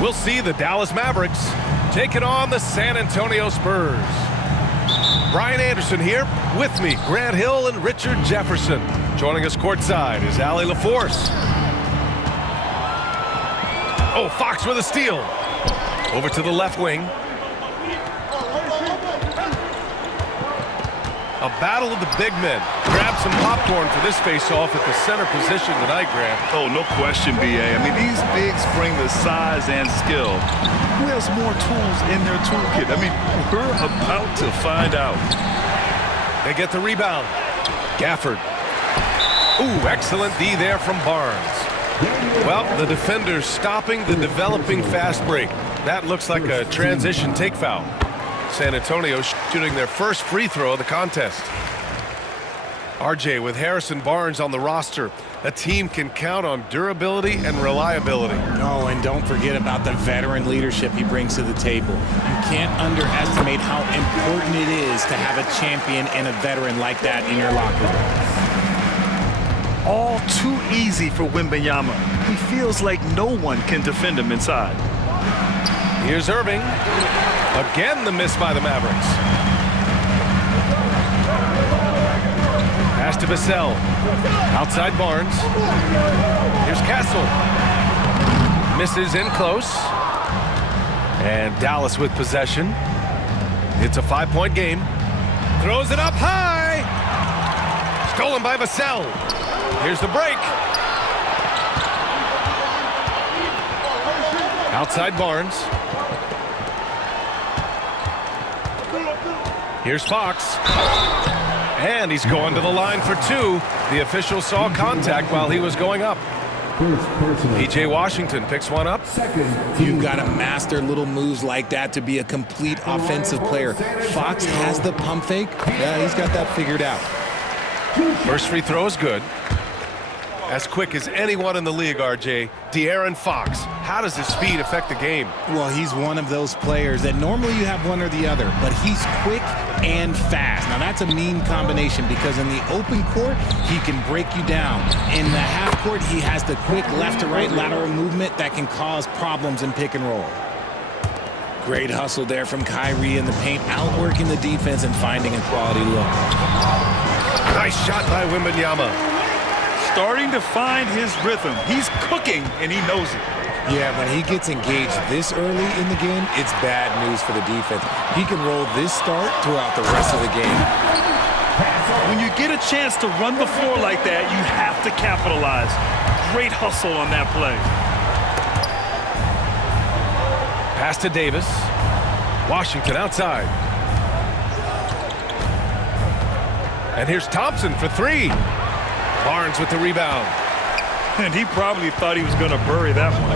We'll see the Dallas Mavericks taking on the San Antonio Spurs. Brian Anderson here. With me, Grant Hill and Richard Jefferson. Joining us courtside is Allie LaForce. Oh, Fox with a steal. Over to the left wing. A battle of the big men. Grab some popcorn for this face-off at the center position tonight, Grant. Oh, no question, B.A. I mean, these bigs bring the size and skill. Who has more tools in their toolkit? I mean, we're about to find out. They get the rebound. Gafford. Ooh, excellent D there from Barnes. Well, the defender's stopping the developing fast break. That looks like a transition take foul. San Antonio shooting their first free throw of the contest. RJ with Harrison Barnes on the roster. A team can count on durability and reliability. Oh, and don't forget about the veteran leadership he brings to the table. You can't underestimate how important it is to have a champion and a veteran like that in your locker room. All too easy for Wembanyama. He feels like no one can defend him inside. Here's Irving. Again, the miss by the Mavericks. Pass to Vassell. Outside Barnes. Here's Castle. Misses in close. And Dallas with possession. It's a 5-point game. Throws it up high. Stolen by Vassell. Here's the break. Outside Barnes. Here's Fox. And he's going to the line for two. The official saw contact while he was going up. P.J. Washington picks one up. You've got to master little moves like that to be a complete offensive player. Fox has the pump fake. Yeah, he's got that figured out. First free throw is good. As quick as anyone in the league, RJ. De'Aaron Fox. How does his speed affect the game? Well, he's one of those players that normally you have one or the other, but he's quick and fast. Now, that's a mean combination because in the open court, he can break you down. In the half court, he has the quick left-to-right lateral movement that can cause problems in pick and roll. Great hustle there from Kyrie in the paint, outworking the defense and finding a quality look. Nice shot by Wembanyama. Starting to find his rhythm. He's cooking, and he knows it. Yeah, when he gets engaged this early in the game, it's bad news for the defense. He can roll this start throughout the rest of the game. When you get a chance to run the floor like that, you have to capitalize. Great hustle on that play. Pass to Davis. Washington outside. And here's Thompson for three. Barnes with the rebound. And he probably thought he was going to bury that one.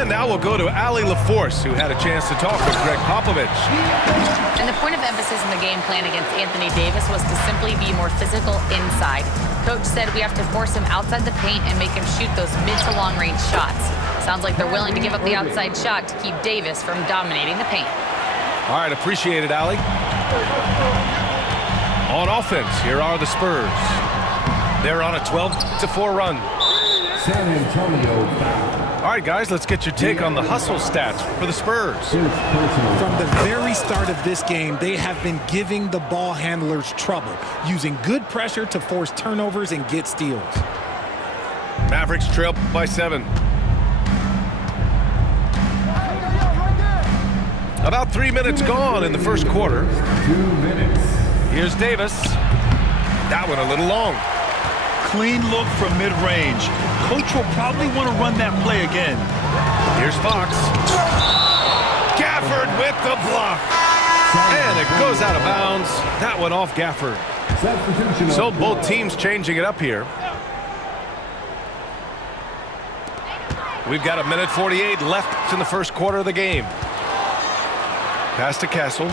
And now we'll go to Allie LaForce, who had a chance to talk with Greg Popovich. And the point of emphasis in the game plan against Anthony Davis was to simply be more physical inside. Coach said we have to force him outside the paint and make him shoot those mid to long range shots. Sounds like they're willing to give up the outside shot to keep Davis from dominating the paint. All right, appreciate it, Allie. On offense, here are the Spurs. They're on a 12-4 run. San Antonio. All right, guys, let's get your take on the hustle stats for the Spurs. From the very start of this game, they have been giving the ball handlers trouble, using good pressure to force turnovers and get steals. Mavericks trail by 7. About 3 minutes gone in the first quarter. 2 minutes. Here's Davis. That one a little long. Clean look from mid-range. Coach will probably want to run that play again. Here's Fox. Gafford with the block. And it goes out of bounds. That one off Gafford. So both teams changing it up here. We've got 1:48 left in the first quarter of the game. Pass to Castle.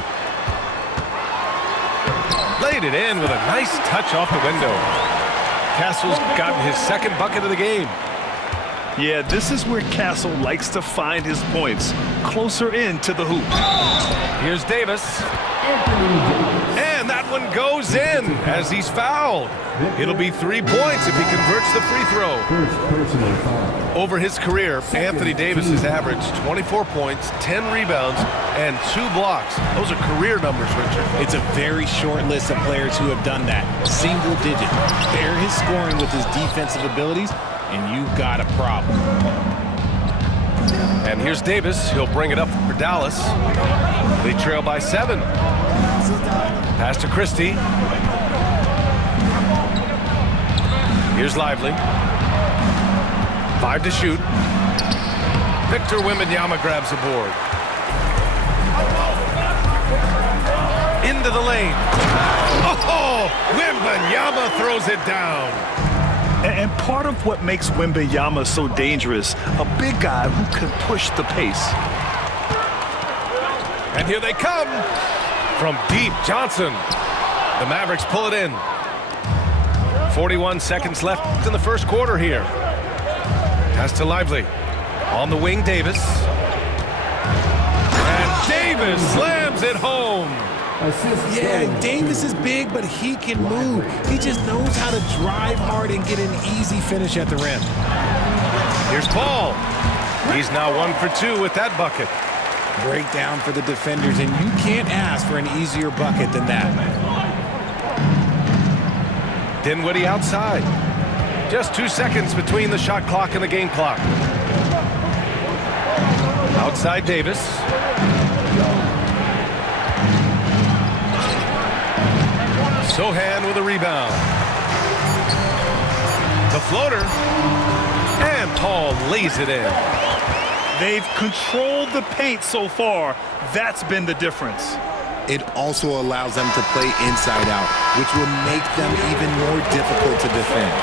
Laid it in with a nice touch off the window. Castle's gotten his second bucket of the game. Yeah, this is where Castle likes to find his points. Closer in to the hoop. Here's Davis. And that one goes in as he's fouled. It'll be 3 points if he converts the free throw. First personal foul. Over his career, Anthony Davis has averaged 24 points, 10 rebounds, and 2 blocks. Those are career numbers, Richard. It's a very short list of players who have done that. Single digit. Pair his scoring with his defensive abilities, and you've got a problem. And here's Davis. He'll bring it up for Dallas. They trail by 7. Pass to Christie. Here's Lively. 5 to shoot. Victor Wembanyama grabs a board. Into the lane. Oh, Wembanyama throws it down. And part of what makes Wembanyama so dangerous, a big guy who can push the pace. And here they come. From deep, Johnson. The Mavericks pull it in. 41 seconds left in the first quarter here. Pass to Lively. On the wing, Davis. And Davis slams it home. Assist Yeah, Sterling. Davis is big, but he can move. He just knows how to drive hard and get an easy finish at the rim. Here's Paul. He's now 1 for 2 with that bucket. Breakdown for the defenders, and you can't ask for an easier bucket than that. Dinwiddie outside. Just 2 seconds between the shot clock and the game clock. Outside Davis. Sohan with a rebound. The floater. And Paul lays it in. They've controlled the paint so far. That's been the difference. It also allows them to play inside out, which will make them even more difficult to defend.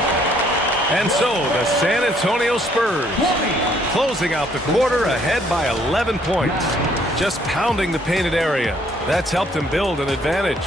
And so the San Antonio Spurs closing out the quarter ahead by 11 points. Just pounding the painted area. That's helped them build an advantage.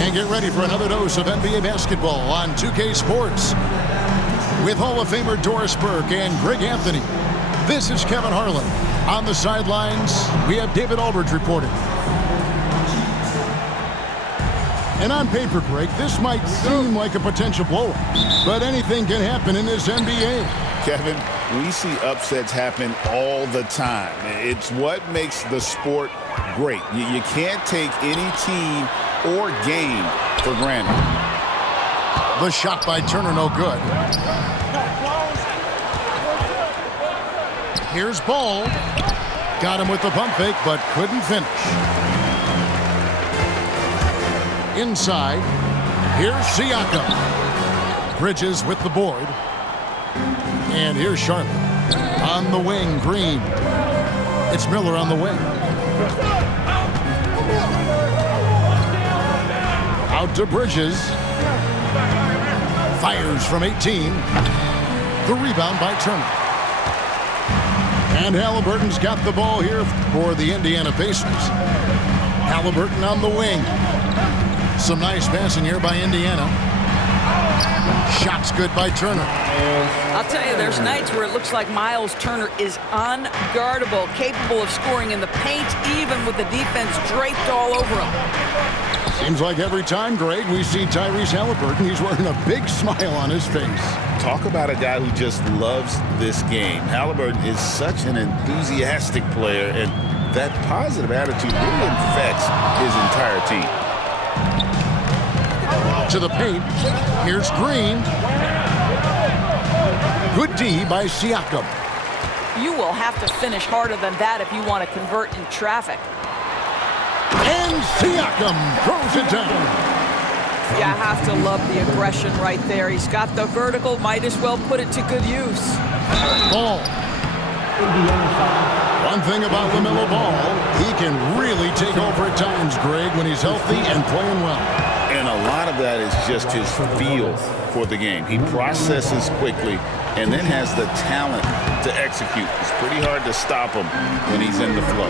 And get ready for another dose of NBA basketball on 2K Sports. With Hall of Famer Doris Burke and Greg Anthony, this is Kevin Harlan. On the sidelines, we have David Aldridge reporting. And on paper, Greg, this might seem like a potential blowout, but anything can happen in this NBA. Kevin, we see upsets happen all the time. It's what makes the sport great. You can't take any team or game for granted. The shot by Turner, no good. Here's Ball. Got him with the pump fake, but couldn't finish. Inside, here's Siakam. Bridges with the board. And here's Charlotte. On the wing, Green. It's Miller on the wing. Out to Bridges. Fires from 18. The rebound by Turner. And Halliburton's got the ball here for the Indiana Pacers. Halliburton on the wing. Some nice passing here by Indiana. Shots good by Turner. I'll tell you, there's nights where it looks like Miles Turner is unguardable, capable of scoring in the paint, even with the defense draped all over him. Seems like every time, Greg, we see Tyrese Halliburton, he's wearing a big smile on his face. Talk about a guy who just loves this game. Halliburton is such an enthusiastic player, and that positive attitude really infects his entire team. To the paint. Here's Green. Good D by Siakam. You will have to finish harder than that if you want to convert in traffic. And Siakam throws it down. You have to love the aggression right there. He's got the vertical, might as well put it to good use. Ball. One thing about LaMelo Ball, he can really take over at times, Greg, when he's healthy and playing well. And a lot of that is just his feel for the game. He processes quickly and then has the talent to execute. It's pretty hard to stop him when he's in the flow.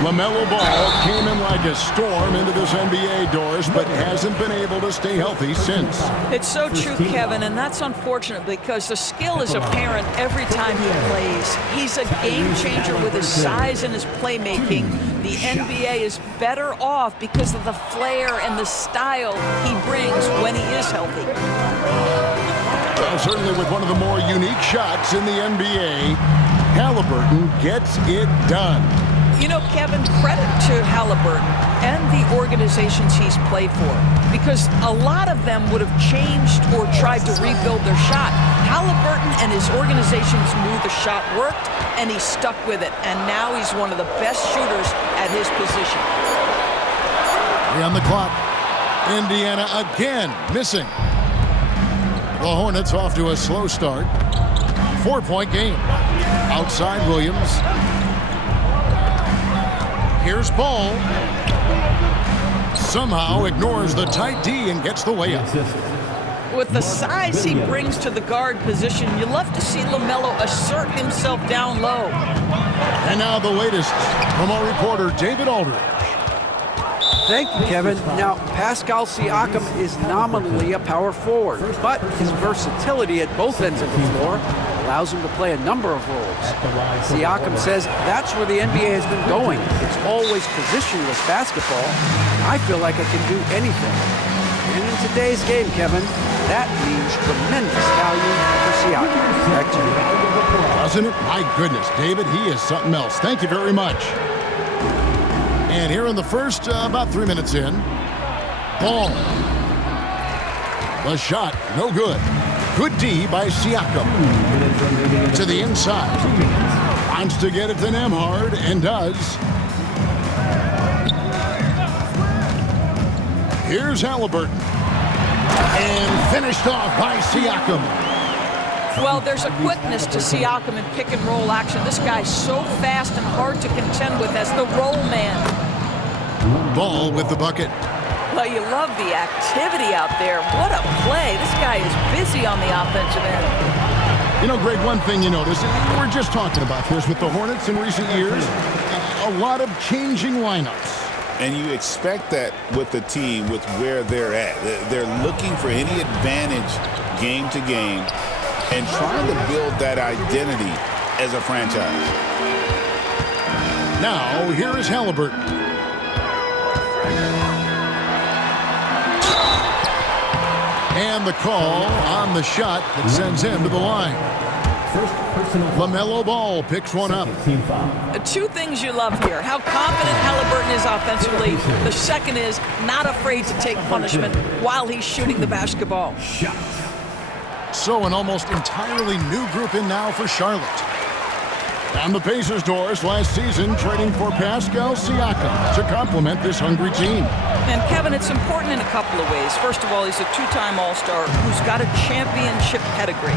LaMelo Ball came in like a storm into this NBA, Doris, but hasn't been able to stay healthy since. It's so true, Kevin, and that's unfortunate because the skill is apparent every time he plays. He's a game changer with his size and his playmaking. The NBA is better off because of the flair and the style he brings when he is healthy. Well, certainly with one of the more unique shots in the NBA, Halliburton gets it done. You know, Kevin, credit to Halliburton and the organizations he's played for, because a lot of them would have changed or tried to rebuild their shot. Halliburton and his organizations knew the shot worked, and he stuck with it. And now he's one of the best shooters at his position. 3 on the clock. Indiana again missing. The Hornets off to a slow start. 4-point game. Outside Williams. Here's Ball. Somehow ignores the tight D and gets the way up. With the size he brings to the guard position, you love to see LaMelo assert himself down low. And now the latest from our reporter, David Aldridge. Thank you, Kevin. Now, Pascal Siakam is nominally a power forward, but his versatility at both ends of the floor allows him to play a number of roles. Siakam says that's where the NBA has been going. It's always positionless basketball. I feel like I can do anything. And in today's game, Kevin, that means tremendous value for Siakam. Back to you. Doesn't it? My goodness, David, he is something else. Thank you very much. And here in the first, about 3 minutes in, Ball. The shot, no good. Good D by Siakam. To the inside. Wants to get it to Nembhard, and does. Here's Halliburton. And finished off by Siakam. Well, there's a quickness to Siakam in pick and roll action. This guy's so fast and hard to contend with as the roll man. Ball with the bucket. Well, you love the activity out there. What a play. This guy is busy on the offensive end. You know, Greg, one thing you notice, we're just talking about this with the Hornets in recent years, a lot of changing lineups. And you expect that with the team, with where they're at. They're looking for any advantage game to game and trying to build that identity as a franchise. Now, here is Halliburton. And the call on the shot that sends him to the line. First personal LaMelo Ball picks one up. team foul. Two things you love here. How confident Halliburton is offensively. The second is not afraid to take punishment while he's shooting the basketball. So an almost entirely new group in now for Charlotte. And the Pacers doors last season trading for Pascal Siakam to complement this hungry team. And Kevin, it's important in a couple of ways. First of all, he's a two-time All-Star who's got a championship pedigree.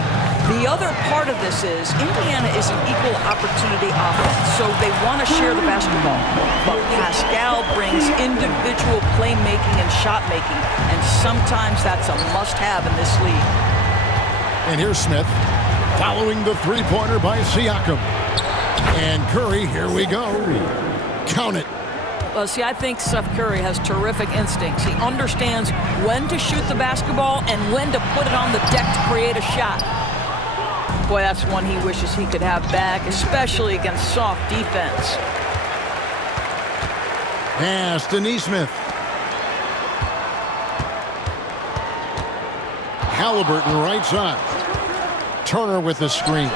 The other part of this is Indiana is an equal opportunity offense, so they want to share the basketball. But Pascal brings individual playmaking and shot making, and sometimes that's a must-have in this league. And here's Smith following the three-pointer by Siakam. And Curry, here we go. Count it. Well, see, I think Seth Curry has terrific instincts. He understands when to shoot the basketball and when to put it on the deck to create a shot. Boy, that's one he wishes he could have back, especially against soft defense. Pass to Nesmith. Halliburton right side. Turner with the screen.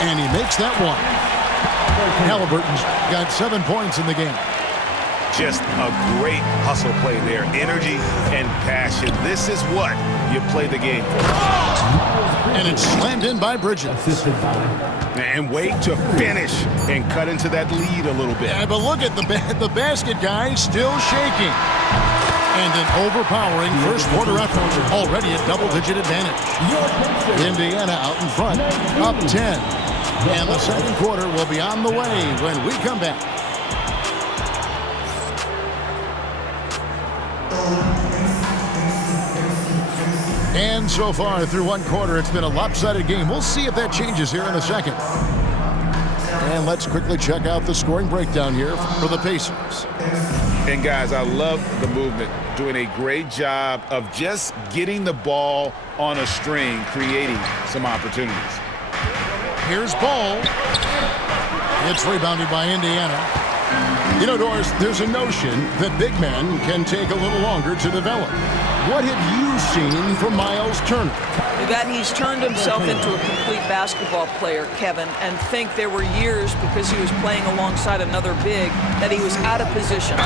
And he makes that one. Halliburton's got 7 points in the game. Just a great hustle play there. Energy and passion. This is what you play the game for. And it's slammed in by Bridges. Assisted by And wait to finish and cut into that lead a little bit. Yeah, but look at the basket guy still shaking. And an overpowering first quarter effort. Already a double-digit advantage. Indiana out in front. Up 10. And the second quarter will be on the way when we come back. And so far through one quarter, it's been a lopsided game. We'll see if that changes here in a second. And let's quickly check out the scoring breakdown here for the Pacers. And guys, I love the movement. Doing a great job of just getting the ball on a string, creating some opportunities. Here's Ball. It's rebounded by Indiana. You know, Doris, there's a notion that big men can take a little longer to develop. What have you seen from Miles Turner? That he's turned himself into a complete basketball player, Kevin, and think there were years because he was playing alongside another big that he was out of position.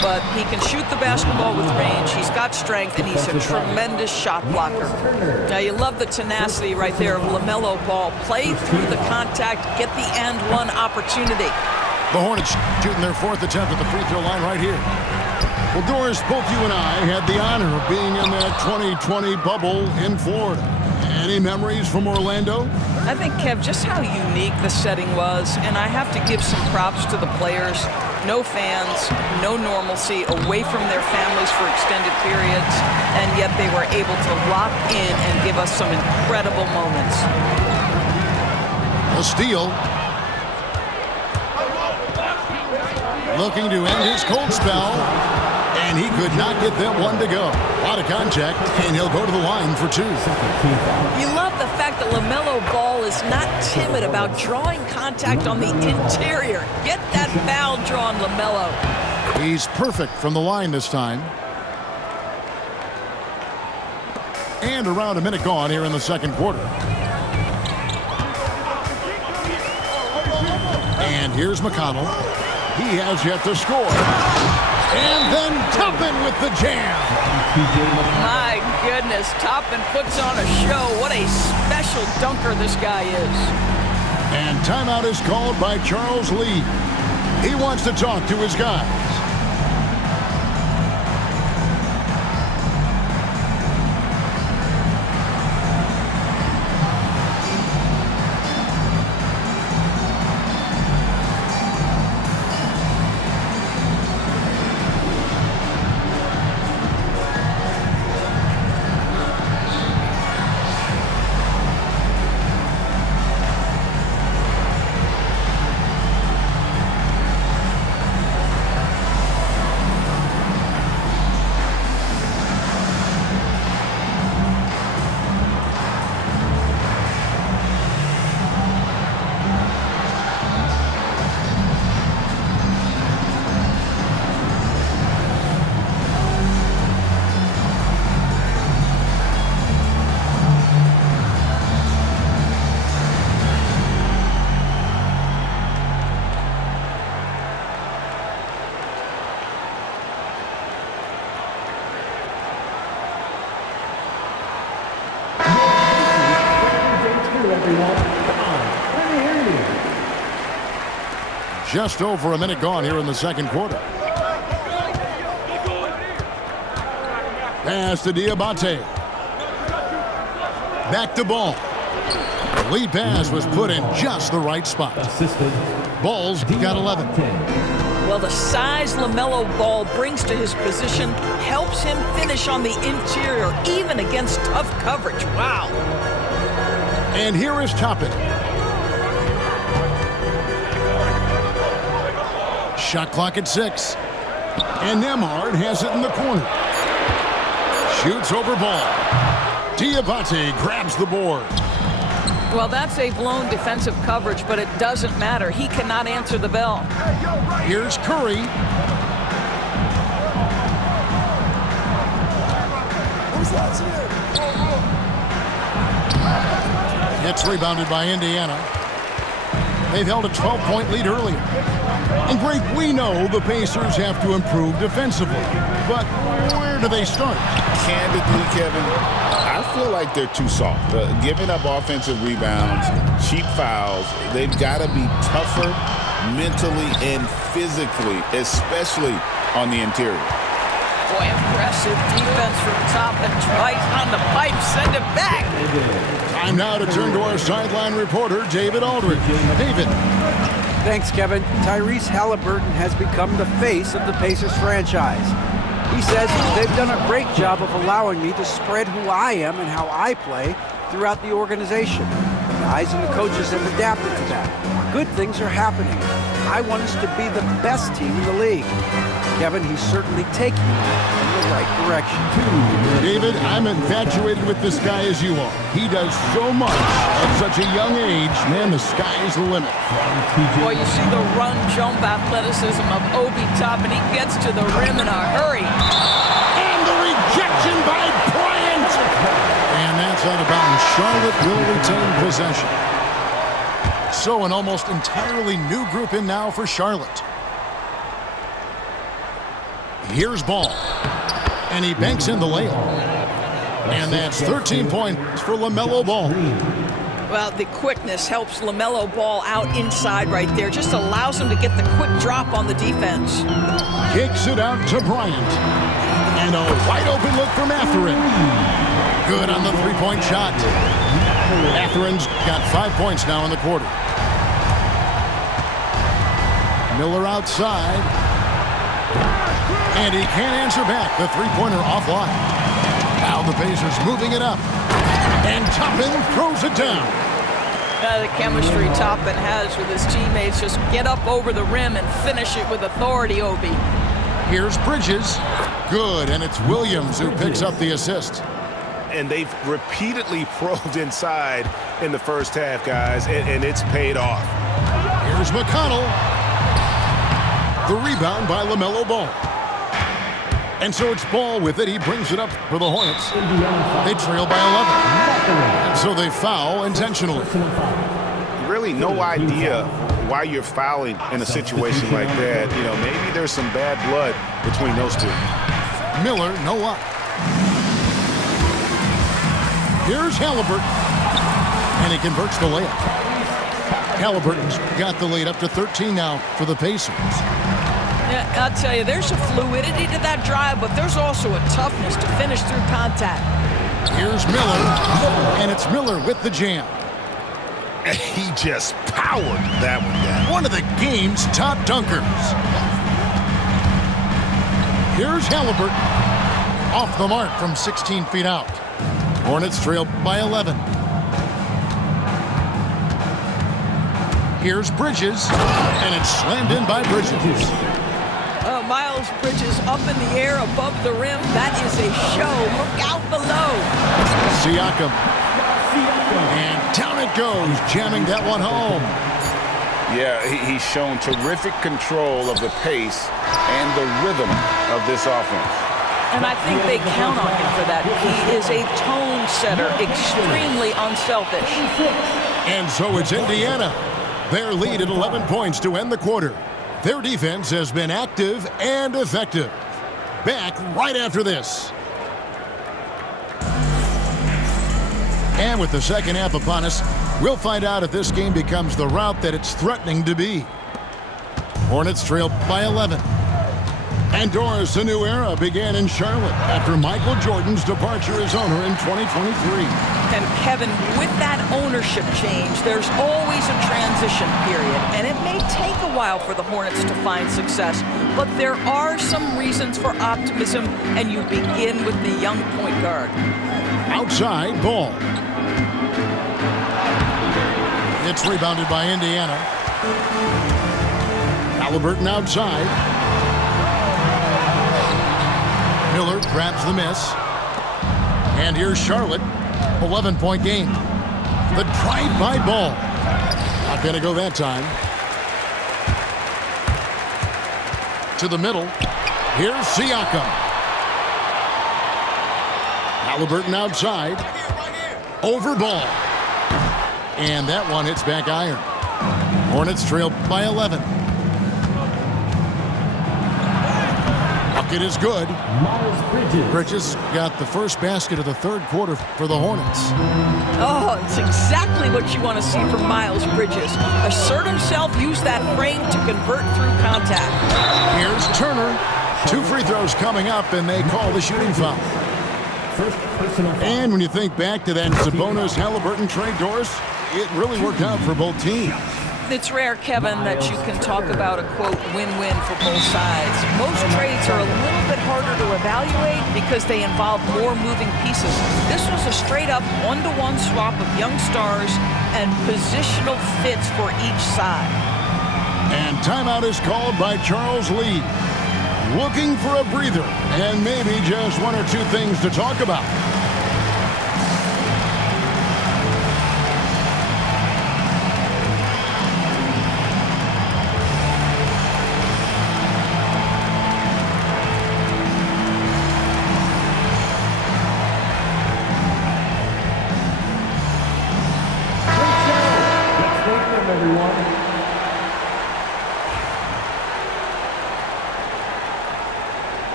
But he can shoot the basketball with range, he's got strength, and he's a tremendous shot blocker. Now, you love the tenacity right there of LaMelo Ball. Play through the contact, get the and one opportunity. The Hornets shooting their fourth attempt at the free throw line right here. Well, Doris, both you and I had the honor of being in that 2020 bubble in Florida. Any memories from Orlando? I think, Kev, just how unique the setting was, and I have to give some props to the players. No fans, no normalcy, away from their families for extended periods, and yet they were able to lock in and give us some incredible moments. A steal. Looking to end his cold spell. And he could not get that one to go. A lot of contact, and he'll go to the line for two. You love the fact that LaMelo Ball is not timid about drawing contact on the interior. Get that foul drawn, LaMelo. He's perfect from the line this time. And around a minute gone here in the second quarter. And here's McConnell. He has yet to score. And then Toppin with the jam. My goodness, Toppin puts on a show. What a special dunker this guy is. And timeout is called by Charles Lee. He wants to talk to his guys. everyone. Come on, let me hear you. Just over a minute gone here in the second quarter. Pass to Diabate. Back to Ball. The lead pass was put in just the right spot. Assistant. Ball's got 11. Well, the size LaMelo Ball brings to his position helps him finish on the interior, even against tough coverage. Wow. And here is Toppin. Shot clock at 6. And Nembhard has it in the corner. Shoots over Ball. Diabate grabs the board. Well, that's a blown defensive coverage, but it doesn't matter. He cannot answer the bell. Here's Curry. It's rebounded by Indiana. They've held a 12-point lead earlier. And Greg, we know the Pacers have to improve defensively. But where do they start? Candidly, Kevin, I feel like they're too soft. Giving up offensive rebounds, cheap fouls, they've got to be tougher mentally and physically, especially on the interior. Boy, impressive defense from top and right on the pipe. Send it back. Time now to turn to our sideline reporter, David Aldridge. David. Thanks, Kevin. Tyrese Halliburton has become the face of the Pacers franchise. He says they've done a great job of allowing me to spread who I am and how I play throughout the organization. The guys and the coaches have adapted to that. Good things are happening. I want us to be the best team in the league. Kevin, he's certainly taking me in the right direction. David, I'm infatuated with this guy as you are. He does so much at such a young age. Man, the sky is the limit. Boy, you see the run, jump athleticism of Obi Toppin. He gets to the rim in a hurry. And the rejection by Bryant. And that's out of bounds. Charlotte will retain possession. So an almost entirely new group in now for Charlotte. Here's Ball. And he banks in the layup. And that's 13 points for LaMelo Ball. Well, the quickness helps LaMelo Ball out inside right there. Just allows him to get the quick drop on the defense. Kicks it out to Bryant. And a wide open look for Mathurin. Good on the three-point shot. Mathurin's got 5 points now in the quarter. Miller outside. And he can't answer back. The three-pointer offline. Now the Pacers moving it up. And Toppin throws it down. The chemistry Toppin has with his teammates. Just get up over the rim and finish it with authority, Obi. Here's Bridges. Good, and it's Williams who picks up the assist. And they've repeatedly probed inside in the first half, guys, and it's paid off. Here's McConnell. The rebound by LaMelo Ball. And so it's Ball with it. He brings it up for the Hornets. They trail by 11. And so they foul intentionally. Really no idea why you're fouling in a situation like that. You know, maybe there's some bad blood between those two. Miller, no luck. Here's Halliburton. And he converts the layup. Halliburton's got the lead up to 13 now for the Pacers. Yeah, I'll tell you, there's a fluidity to that drive, but there's also a toughness to finish through contact. Here's Miller, and it's Miller with the jam. He just powered that one down. One of the game's top dunkers. Here's Halliburton. Off the mark from 16 feet out. Hornets trail by 11. Here's Bridges, and it's slammed in by Bridges. Miles Bridges up in the air above the rim. That is a show. Look out below. Siakam. And down it goes, jamming that one home. Yeah, he's shown terrific control of the pace and the rhythm of this offense. And I think they count on him for that. He is a tone setter, extremely unselfish. And so it's Indiana. Their lead at 11 points to end the quarter. Their defense has been active and effective. Back right after this. And with the second half upon us, we'll find out if this game becomes the route that it's threatening to be. Hornets trail by 11. And Doris, a new era began in Charlotte after Michael Jordan's departure as owner in 2023. And Kevin, with that ownership change, there's always a transition period, and it may take a while for the Hornets to find success, but there are some reasons for optimism, and you begin with the young point guard. Outside ball. It's rebounded by Indiana. Halliburton outside. Miller grabs the miss. And here's Charlotte. 11-point game. The drive-by ball. Not going to go that time. To the middle. Here's Siakam. Halliburton outside. Over ball. And that one hits back iron. Hornets trail by 11. Bucket is good. Bridges got the first basket of the third quarter for the Hornets. Oh, it's exactly what you want to see from Miles Bridges. Assert himself, use that frame to convert through contact. Here's Turner. 2 free throws coming up, and they call the shooting foul. And when you think back to that Sabonis Halliburton trade, Doris, it really worked out for both teams. It's rare, Kevin, that you can talk about a, quote, win-win for both sides. Most trades are a little bit harder to evaluate because they involve more moving pieces. This was a straight-up one-to-one swap of young stars and positional fits for each side. And timeout is called by Charles Lee. Looking for a breather and maybe just 1 or 2 things to talk about.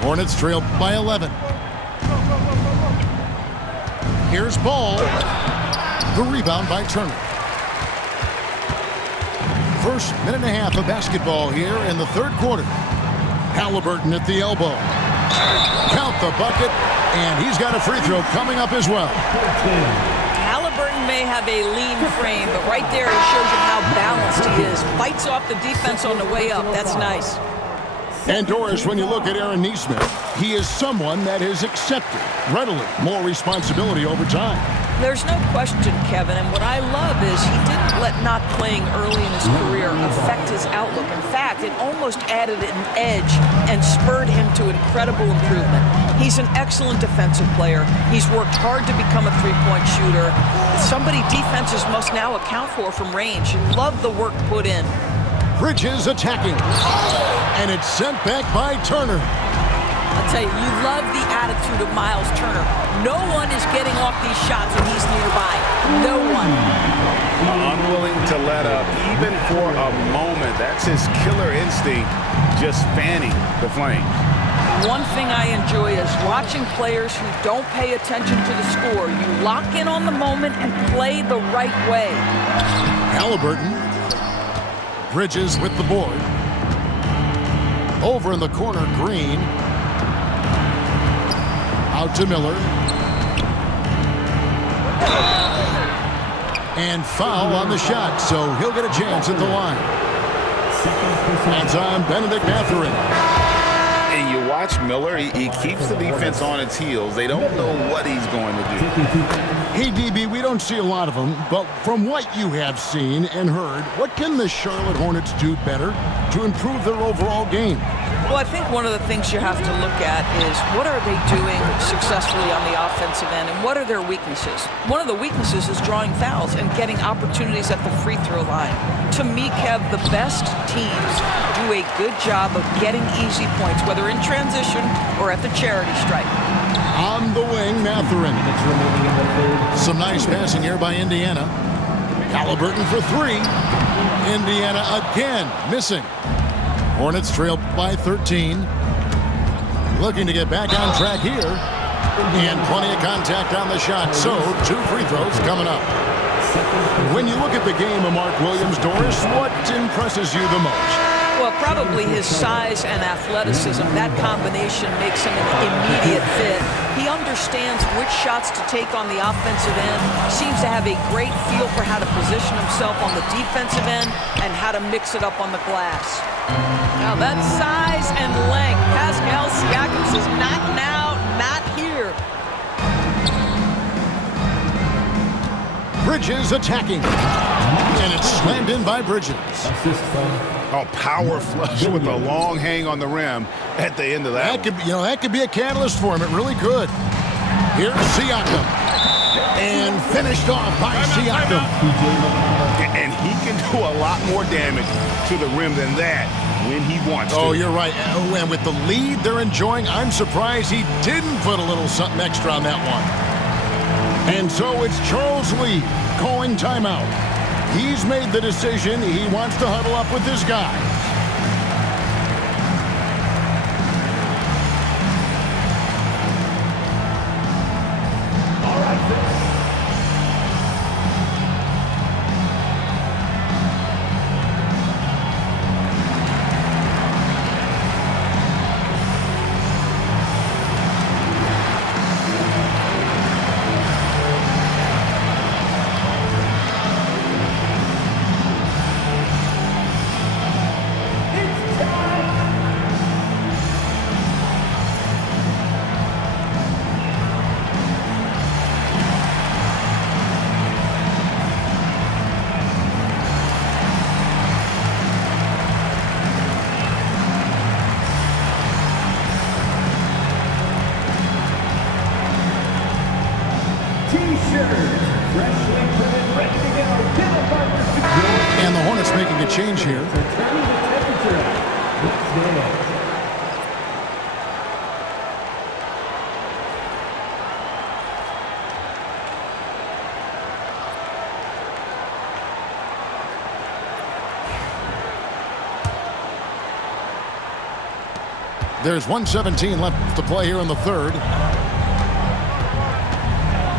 Hornets trail by 11. Here's Ball. The rebound by Turner. First minute and a half of basketball here in the third quarter. Halliburton at the elbow. Count the bucket, and he's got a free throw coming up as well. Halliburton may have a lean frame, but right there he shows you how balanced he is. Fights off the defense on the way up. That's nice. And Doris, when you look at Aaron Nesmith, he is someone that has accepted readily more responsibility over time. There's no question, Kevin, and what I love is he didn't let not playing early in his career affect his outlook. In fact, it almost added an edge and spurred him to incredible improvement. He's an excellent defensive player. He's worked hard to become a three-point shooter. Somebody defenses must now account for from range. Love the work put in. Bridges attacking. And it's sent back by Turner. I'll tell you, you love the attitude of Miles Turner. No one is getting off these shots when he's nearby. No one. Unwilling to let up, even for a moment. That's his killer instinct, just fanning the flames. One thing I enjoy is watching players who don't pay attention to the score. You lock in on the moment and play the right way. Halliburton. Bridges with the board. Over in the corner, Green. Out to Miller. And foul on the shot, so he'll get a chance at the line. That's on Benedict Mathurin. And you watch Miller, he keeps the defense on its heels. They don't know what he's going to do. Hey, DB, we don't see a lot of them, but from what you have seen and heard, what can the Charlotte Hornets do better to improve their overall game? Well, I think one of the things you have to look at is what are they doing successfully on the offensive end and what are their weaknesses? One of the weaknesses is drawing fouls and getting opportunities at the free throw line. To me, Kev, the best teams do a good job of getting easy points, whether in transition or at the charity stripe. On the wing, Mathurin. Some nice passing here by Indiana. Halliburton for 3. Indiana again missing. Hornets trail by 13. Looking to get back on track here. And plenty of contact on the shot, so 2 free throws coming up. When you look at the game of Mark Williams, Doris, what impresses you the most? Well, probably his size and athleticism. That combination makes him an immediate fit. He understands which shots to take on the offensive end, seems to have a great feel for how to position himself on the defensive end and how to mix it up on the glass. Now that size and length, Pascal Siakam says not now, not here. Bridges attacking. And it's slammed in by Bridges. Oh, power flush with a long hang on the rim at the end of that. That could be a catalyst for him. It really could. Here's Siakam. And finished off by Siakam. And he can do a lot more damage to the rim than that when he wants to. Oh, you're right. Oh, and with the lead they're enjoying, I'm surprised he didn't put a little something extra on that one. And so it's Charles Lee calling timeout. He's made the decision. He wants to huddle up with his guys. All right. And the Hornets making a change here. There's 1:17 left to play here in the third.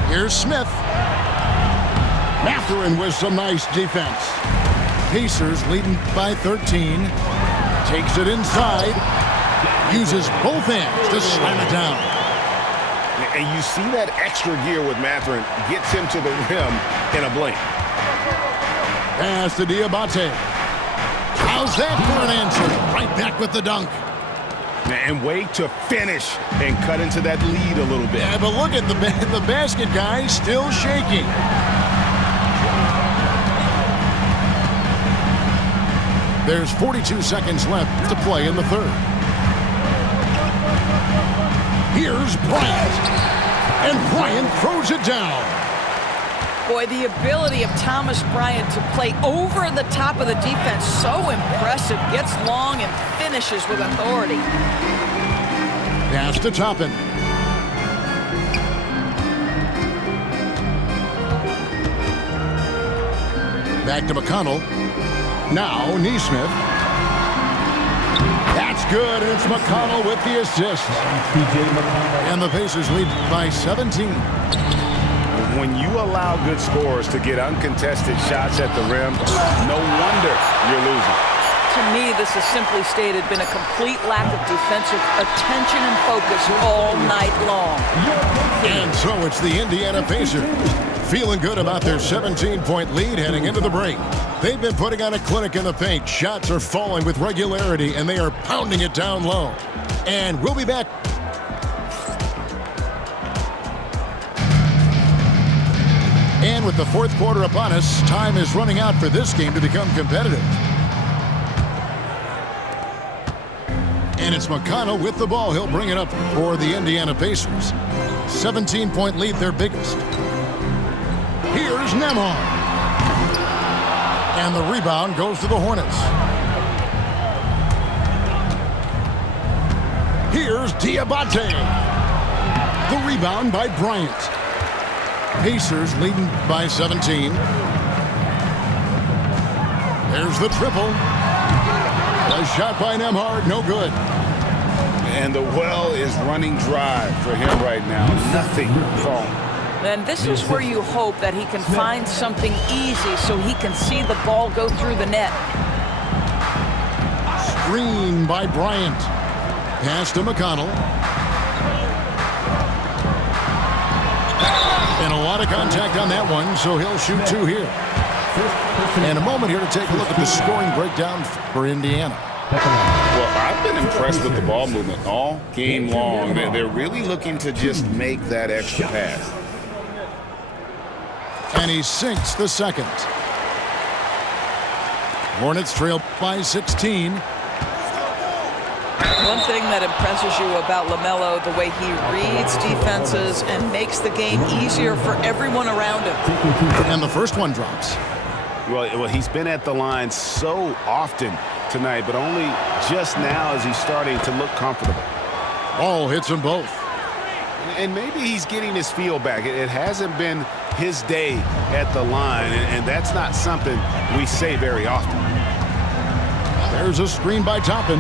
Here's Smith. Mathurin with some nice defense. Pacers leading by 13. Takes it inside. Uses both hands to slam it down. And you see that extra gear with Mathurin. Gets him to the rim in a blink. Pass to Diabate. How's that for an answer? Right back with the dunk. And wait to finish and cut into that lead a little bit. Yeah, but look at the basket guy still shaking. There's 42 seconds left to play in the third. Here's Bryant. And Bryant throws it down. Boy, the ability of Thomas Bryant to play over the top of the defense, so impressive. Gets long and finishes with authority. Pass to Toppin. Back to McConnell. Now Nesmith. That's good, and it's McConnell with the assist. And the Pacers lead by 17. When you allow good scorers to get uncontested shots at the rim, no wonder you're losing. To me, this has simply stated been a complete lack of defensive attention and focus all night long. And so it's the Indiana Pacers feeling good about their 17-point lead heading into the break. They've been putting on a clinic in the paint. Shots are falling with regularity, and they are pounding it down low. And we'll be back. And with the fourth quarter upon us, time is running out for this game to become competitive. And it's McConnell with the ball. He'll bring it up for the Indiana Pacers. 17-point lead, their biggest. Here's Nembhard. And the rebound goes to the Hornets. Here's Diabate. The rebound by Bryant. Pacers leading by 17. There's the triple. A shot by Nembhard, no good. And the well is running dry for him right now. Nothing falling. And this is where you hope that he can find something easy so he can see the ball go through the net. Screen by Bryant. Pass to McConnell. And a lot of contact on that one, so he'll shoot 2 here. And a moment here to take a look at the scoring breakdown for Indiana. Well, I've been impressed with the ball movement all game long. They're really looking to just make that extra pass. And he sinks the second. Hornets trail by 16. One thing that impresses you about LaMelo, the way he reads defenses and makes the game easier for everyone around him. And the first one drops. Well, he's been at the line so often tonight, but only just now is he starting to look comfortable. Ball hits them both. And maybe he's getting his feel back. It hasn't been his day at the line, and that's not something we say very often. There's a screen by Toppin.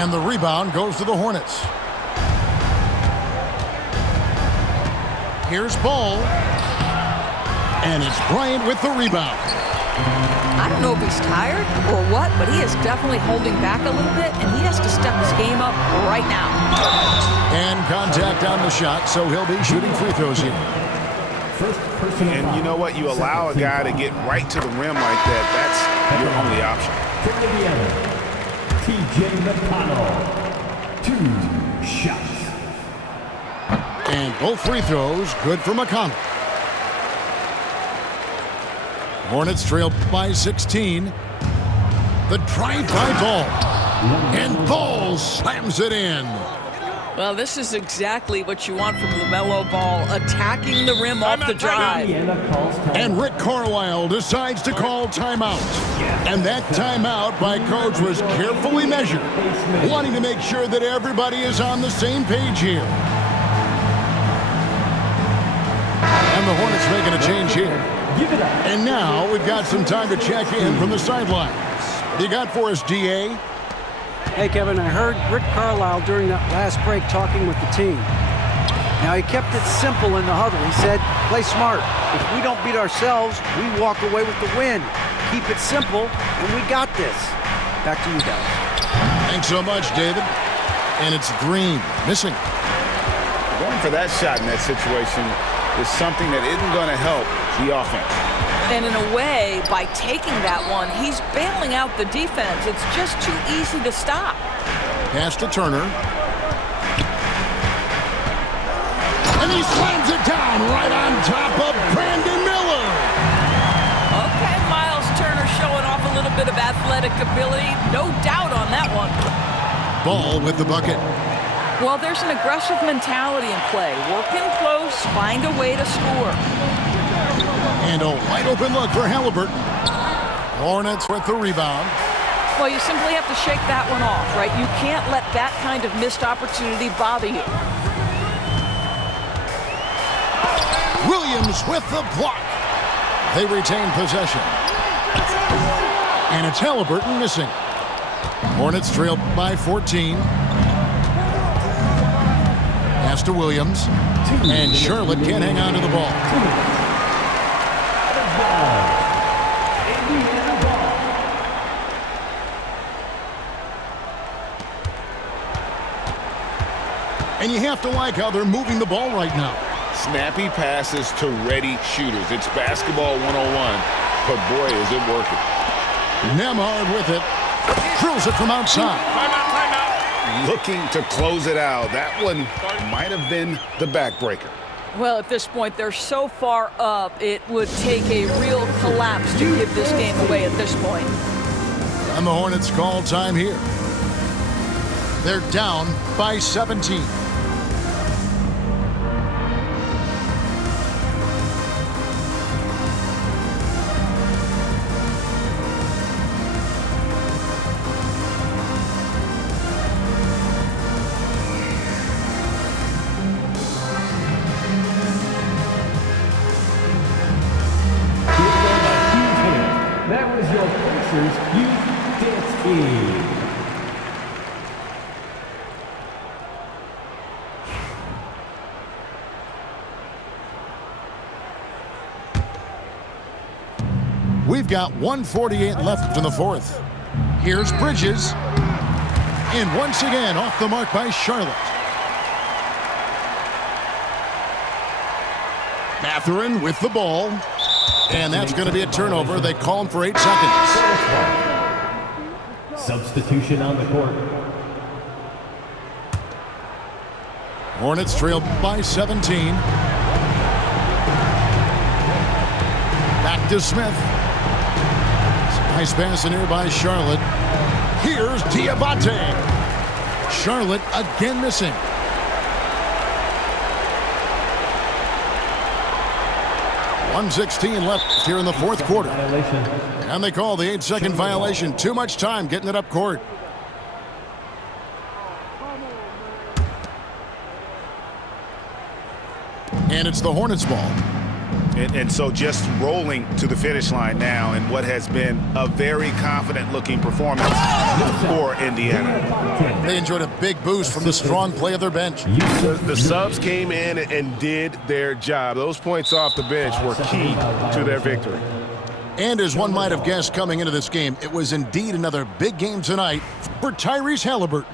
And the rebound goes to the Hornets. Here's Ball. And it's Bryant with the rebound. I don't know if he's tired or what, but he is definitely holding back a little bit, and he has to step his game up right now. And contact on the shot, so he'll be shooting free throws here. And you know what? You allow a guy to get right to the rim like that, that's your only option. TJ McConnell, 2 shots. And both free throws good for McConnell. Hornets trail by 16. The drive by Ball. And Ball slams it in. Well, this is exactly what you want from LaMelo Ball, attacking the rim off the drive. And Rick Carlisle decides to call timeout. And that timeout by Coach was carefully measured, wanting to make sure that everybody is on the same page here. And the Hornets making a change here. And now we've got some time to check in from the sidelines. You got for us, DA? Hey, Kevin, I heard Rick Carlisle during that last break talking with the team. Now, he kept it simple in the huddle. He said, play smart. If we don't beat ourselves, we walk away with the win. Keep it simple, and we got this. Back to you guys. Thanks so much, David. And it's Green, missing. Going for that shot in that situation is something that isn't going to help the offense. And in a way, by taking that one, he's bailing out the defense. It's just too easy to stop. Pass to Turner. And he slams it down right on top of Brandon Miller. Okay, Miles Turner showing off a little bit of athletic ability. No doubt on that one. Ball with the bucket. Well, there's an aggressive mentality in play. Work in close, find a way to score. And a wide open look for Halliburton. Hornets with the rebound. Well, you simply have to shake that one off, right? You can't let that kind of missed opportunity bother you. Williams with the block. They retain possession. And it's Halliburton missing. Hornets trail by 14. Pass to Williams. And Charlotte can't hang on to the ball. And you have to like how they're moving the ball right now. Snappy passes to ready shooters. It's basketball 101, but boy, is it working. Nembhard with it. Drills it from outside. Looking to close it out. That one might have been the backbreaker. Well, at this point, they're so far up, it would take a real collapse to give this game away at this point. And the Hornets call time here. They're down by 17. That was your We've got 1:48 left in the fourth. Here's Bridges. And once again, off the mark by Charlotte. Mathurin with the ball. And that's going to be a turnover. They call him for 8 seconds. Substitution on the court. Hornets trail by 17. Back to Smith. Nice pass in here by Charlotte. Here's Diabate. Charlotte again missing. .116 left here in the fourth quarter. And they call the 8-second violation. Too much time getting it up court. And it's the Hornets ball. And so just rolling to the finish line now in what has been a very confident-looking performance for Indiana. They enjoyed a big boost from the strong play of their bench. The subs came in and did their job. Those points off the bench were key to their victory. And as one might have guessed coming into this game, it was indeed another big game tonight for Tyrese Haliburton.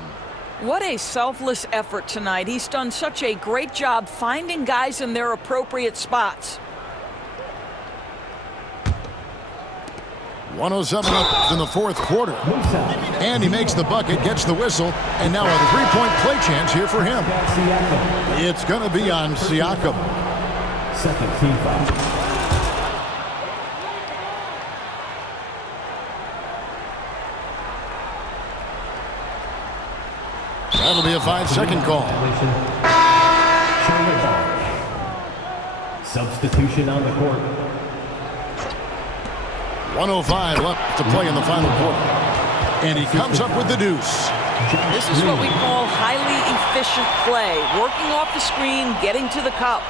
What a selfless effort tonight. He's done such a great job finding guys in their appropriate spots. 107 up in the fourth quarter. And he makes the bucket, gets the whistle, and now a three-point play chance here for him. It's going to be on Siakam. Second team foul. That'll be a 5-second call. Substitution on the court. 105 left to play in the final quarter. And he comes up with the deuce. This is what we call highly efficient play. Working off the screen, getting to the cup.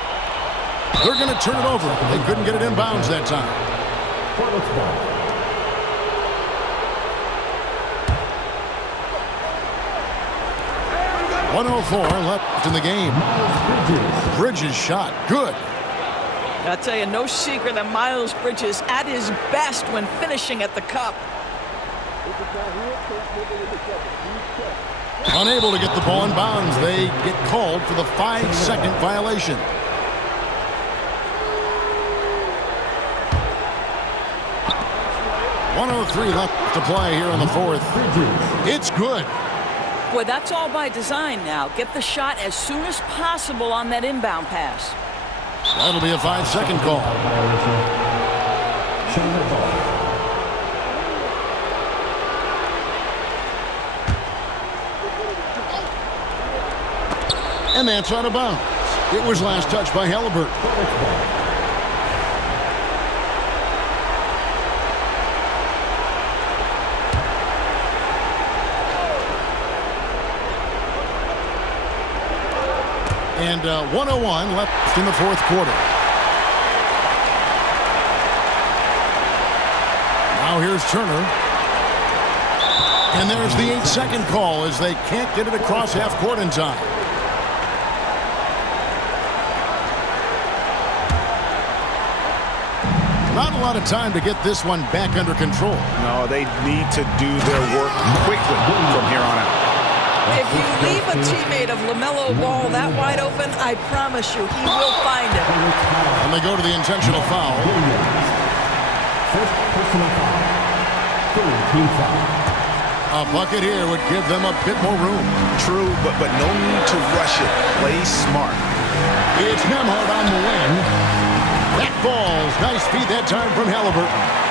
They're going to turn it over. They couldn't get it in bounds that time. 104 left in the game. Bridges shot. Good. I tell you, no secret that Miles Bridges at his best when finishing at the cup. Unable to get the ball in bounds. They get called for the 5-second violation. .103 left to play here in the fourth. It's good. Boy, that's all by design now. Get the shot as soon as possible on that inbound pass. That'll be a 5-second call. And that's out of bounds. It was last touched by Haliburton. And 101 left in the fourth quarter. Now here's Turner. And there's the 8-second call as they can't get it across half court in time. Not a lot of time to get this one back under control. No, they need to do their work quickly from here on out. If you leave a teammate of LaMelo Ball that wide open, I promise you he will find it. And they go to the intentional foul. First personal foul. Third team foul. A bucket here would give them a bit more room. True, but no need to rush it. Play smart. It's Nembhard on the wing. That falls. Nice feed that time from Haliburton.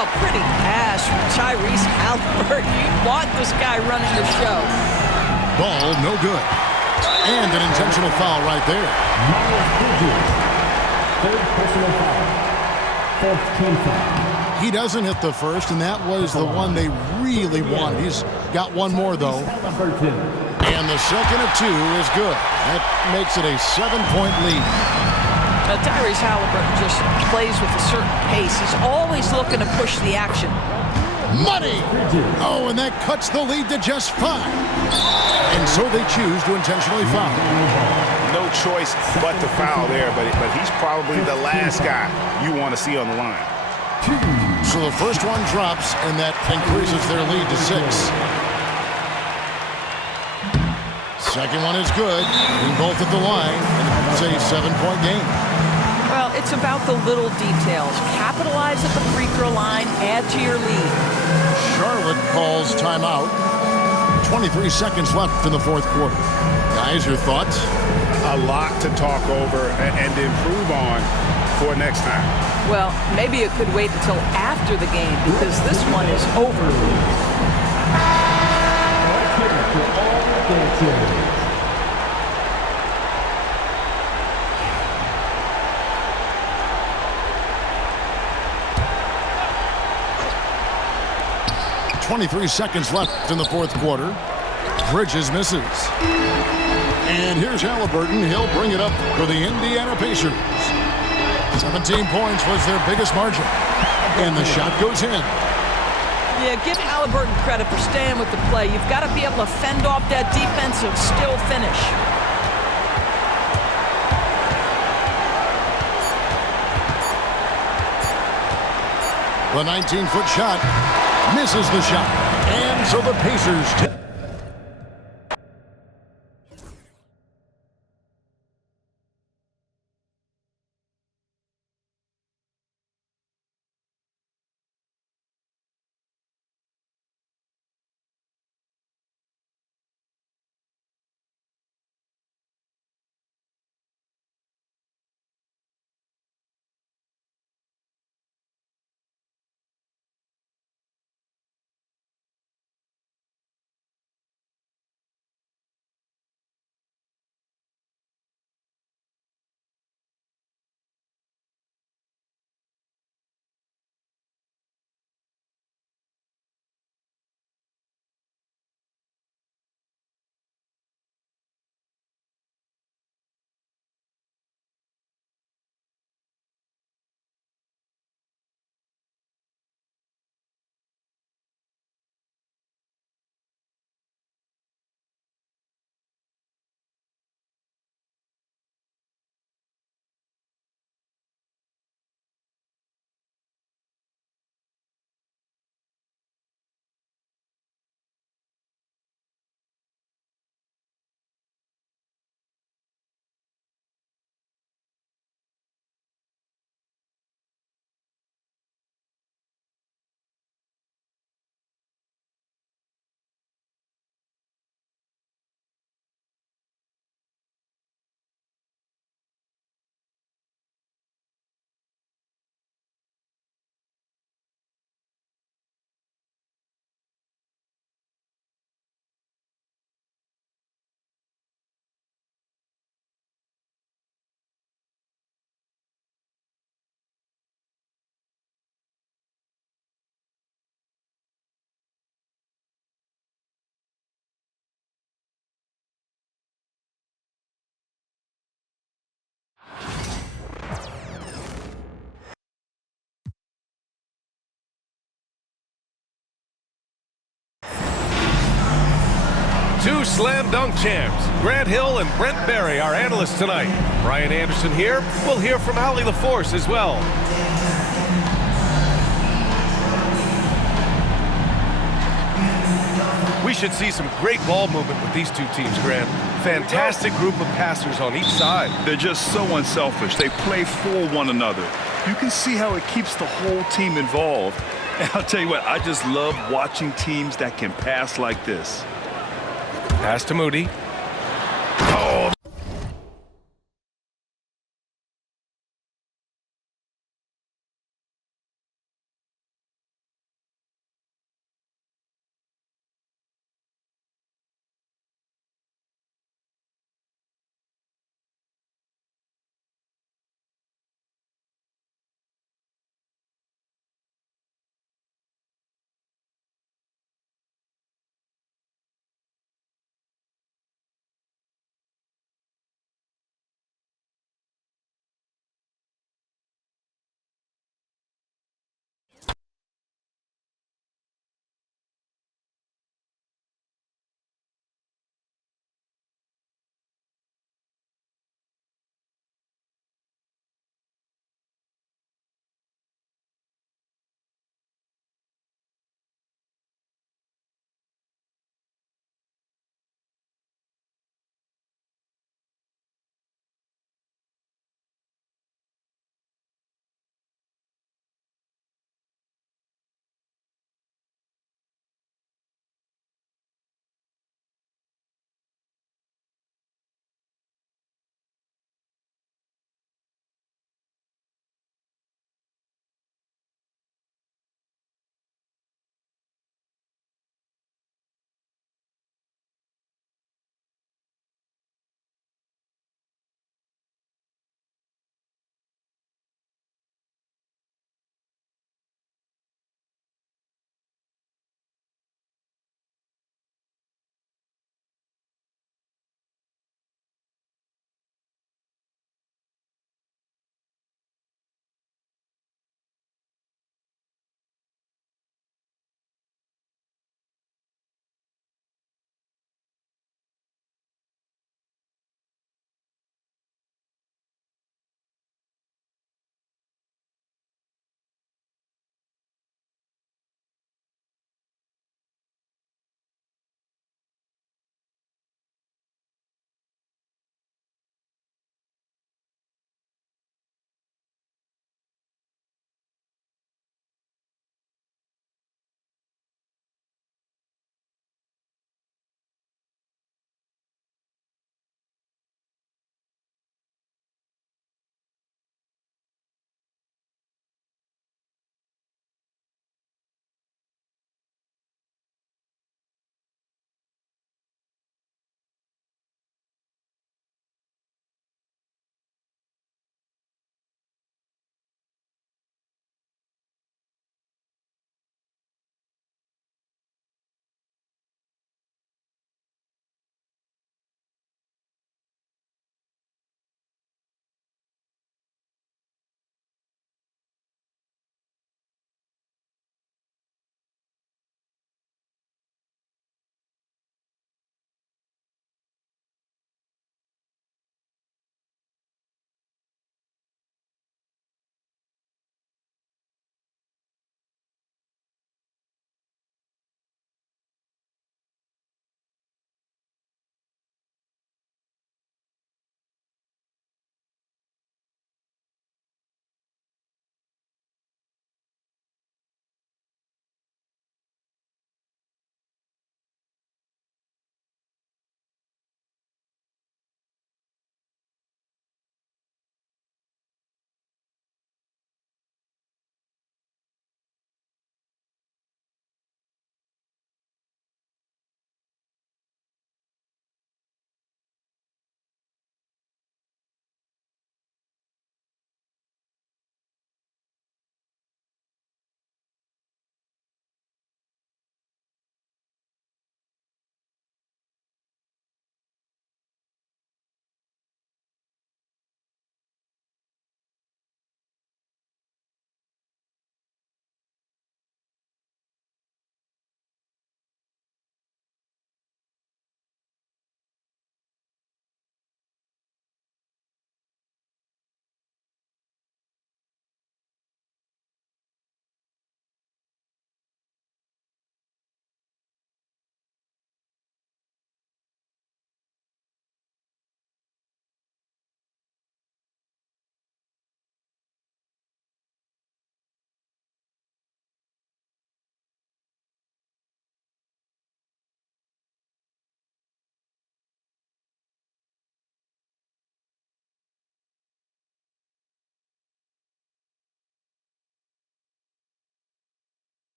A pretty pass from Tyrese Haliburton. You want this guy running the show. Ball no good. And an intentional foul right there. Miles Bridges. Third personal foul. Fourth team foul. He doesn't hit the first, and that was the one they really wanted. He's got one more, though. And the second of two is good. That makes it a 7-point lead. Tyrese Haliburton just plays with a certain pace. He's always looking to push the action. Money! Oh, and that cuts the lead to just 5. And so they choose to intentionally foul. No choice but to foul there, but he's probably the last guy you want to see on the line. So the first one drops, and that increases their lead to 6. Second one is good. Being both at the line, and it's a 7-point game. Well, it's about the little details. Capitalize at the free throw line, add to your lead. Charlotte calls timeout. 23 seconds left in the fourth quarter. Guys, your thoughts? A lot to talk over and improve on for next time. Well, maybe it could wait until after the game because this one is over. .23 seconds left in the fourth quarter. Bridges misses. And here's Halliburton. He'll bring it up for the Indiana Pacers. 17 points was their biggest margin. And the shot goes in. Yeah, give Halliburton credit for staying with the play. You've got to be able to fend off that defense and still finish. The 19-foot shot misses the shot. And so the Pacers... Two slam dunk champs, Grant Hill and Brent Barry, our analysts tonight. Brian Anderson here. We'll hear from Allie LaForce as well. We should see some great ball movement with these two teams, Grant. Fantastic group of passers on each side. They're just so unselfish. They play for one another. You can see how it keeps the whole team involved. And I'll tell you what, I just love watching teams that can pass like this. Pass to Moody.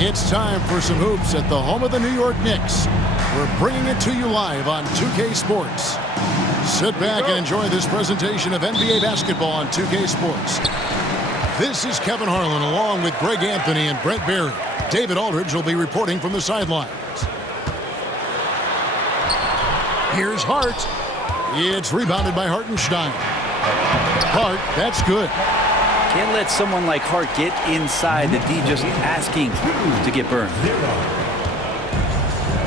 It's time for some hoops at the home of the New York Knicks. We're bringing it to you live on 2K Sports. Sit back and enjoy this presentation of NBA basketball on 2K Sports. This is Kevin Harlan along with Greg Anthony and Brent Barry. David Aldridge will be reporting from the sidelines. Here's Hart. It's rebounded by Hartenstein. Hart, that's good. Can't let someone like Hart get inside the D, just asking to get burned.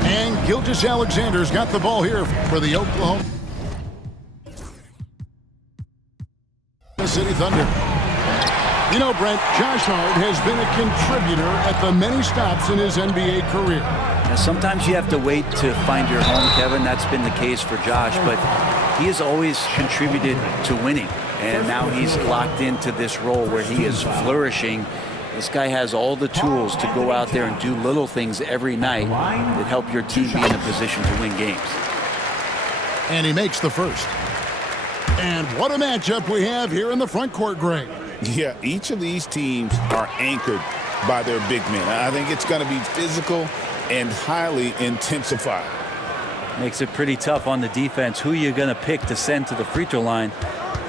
And Gilgeous-Alexander's got the ball here for the Oklahoma City Thunder. You know, Brent, Josh Hart has been a contributor at the many stops in his NBA career. Now, sometimes you have to wait to find your home, Kevin. That's been the case for Josh, but he has always contributed to winning. And now he's locked into this role where he is flourishing. This guy has all the tools to go out there and do little things every night that help your team be in a position to win games. And he makes the first. And what a matchup we have here in the front court, Greg. Yeah, each of these teams are anchored by their big men. I think it's going to be physical and highly intensified. Makes it pretty tough on the defense. Who you going to pick to send to the free throw line?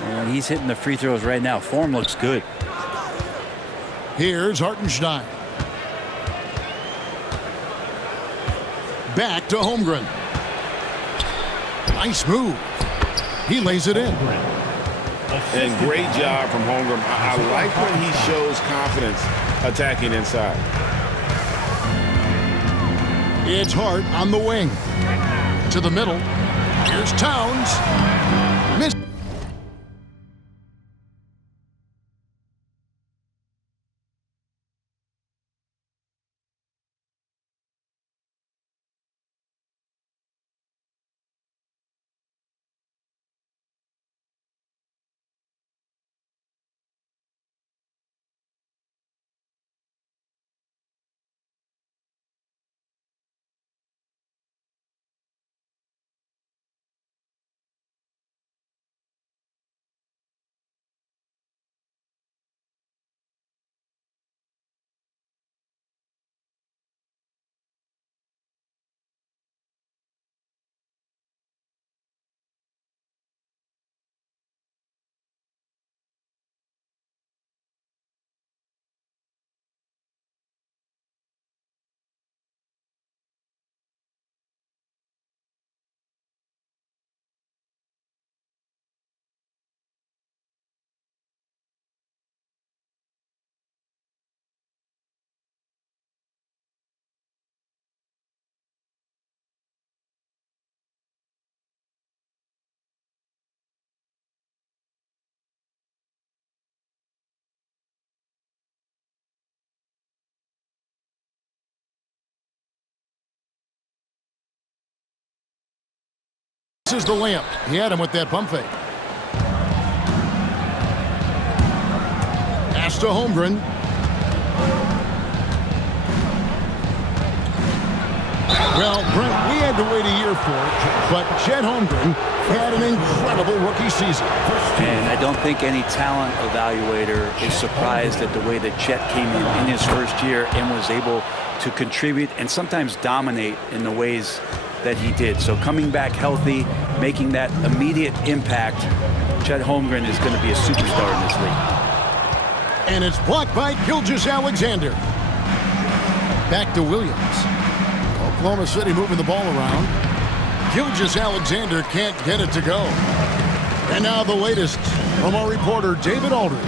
And he's hitting the free throws right now. Form looks good. Here's Hartenstein. Back to Holmgren. Nice move. He lays it in. And great job from Holmgren. I like when he shows confidence attacking inside. It's Hart on the wing. To the middle. Here's Towns. Miss. This is the layup. He had him with that pump fake. Pass to Holmgren. Well, Brent, we had to wait a year for it, but Chet Holmgren had an incredible rookie season. And I don't think any talent evaluator is surprised at the way that Chet came in his first year and was able to contribute and sometimes dominate in the ways that he did. So coming back healthy, making that immediate impact, Chet Holmgren is going to be a superstar in this league. And it's blocked by Gilgeous-Alexander. Back to Williams. Oklahoma City moving the ball around. Gilgeous-Alexander can't get it to go. And now the latest from our reporter, David Aldridge.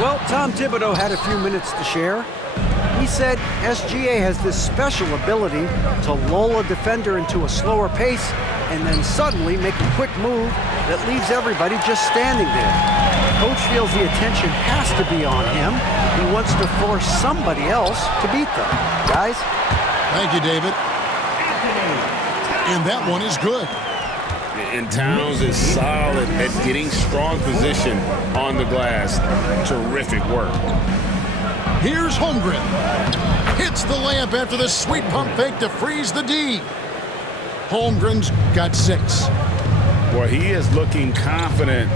Well, Tom Thibodeau had a few minutes to share. He said SGA has this special ability to lull a defender into a slower pace and then suddenly make a quick move that leaves everybody just standing there. Coach feels the attention has to be on him. He wants to force somebody else to beat them. Guys? Thank you, David. And that one is good. And Towns is solid at getting strong position on the glass. Terrific work. Here's Holmgren. Hits the layup after the sweet pump fake to freeze the D. Holmgren's got 6. Boy, he is looking confident.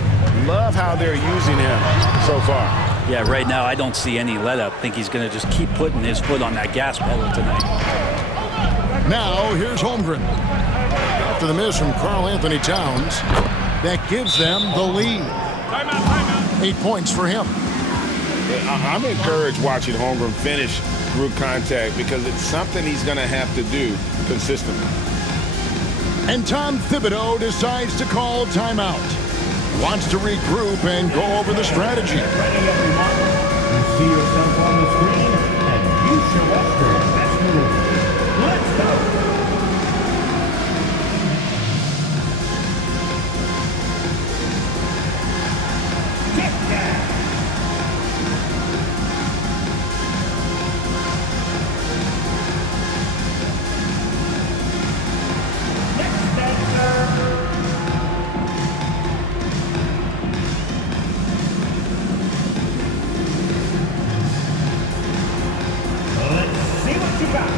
Love how they're using him so far. Yeah, right now I don't see any let up. I think he's going to just keep putting his foot on that gas pedal tonight. Now, here's Holmgren. After the miss from Karl Anthony Towns, that gives them the lead. 8 points for him. I'm encouraged watching Holmgren finish through contact because it's something he's going to have to do consistently. And Tom Thibodeau decides to call timeout. Wants to regroup and go over the strategy. Ready, everyone? You see yourself on the screen, and you show us your best move. Let's go! Get down! Next dancer! Let's see what you got.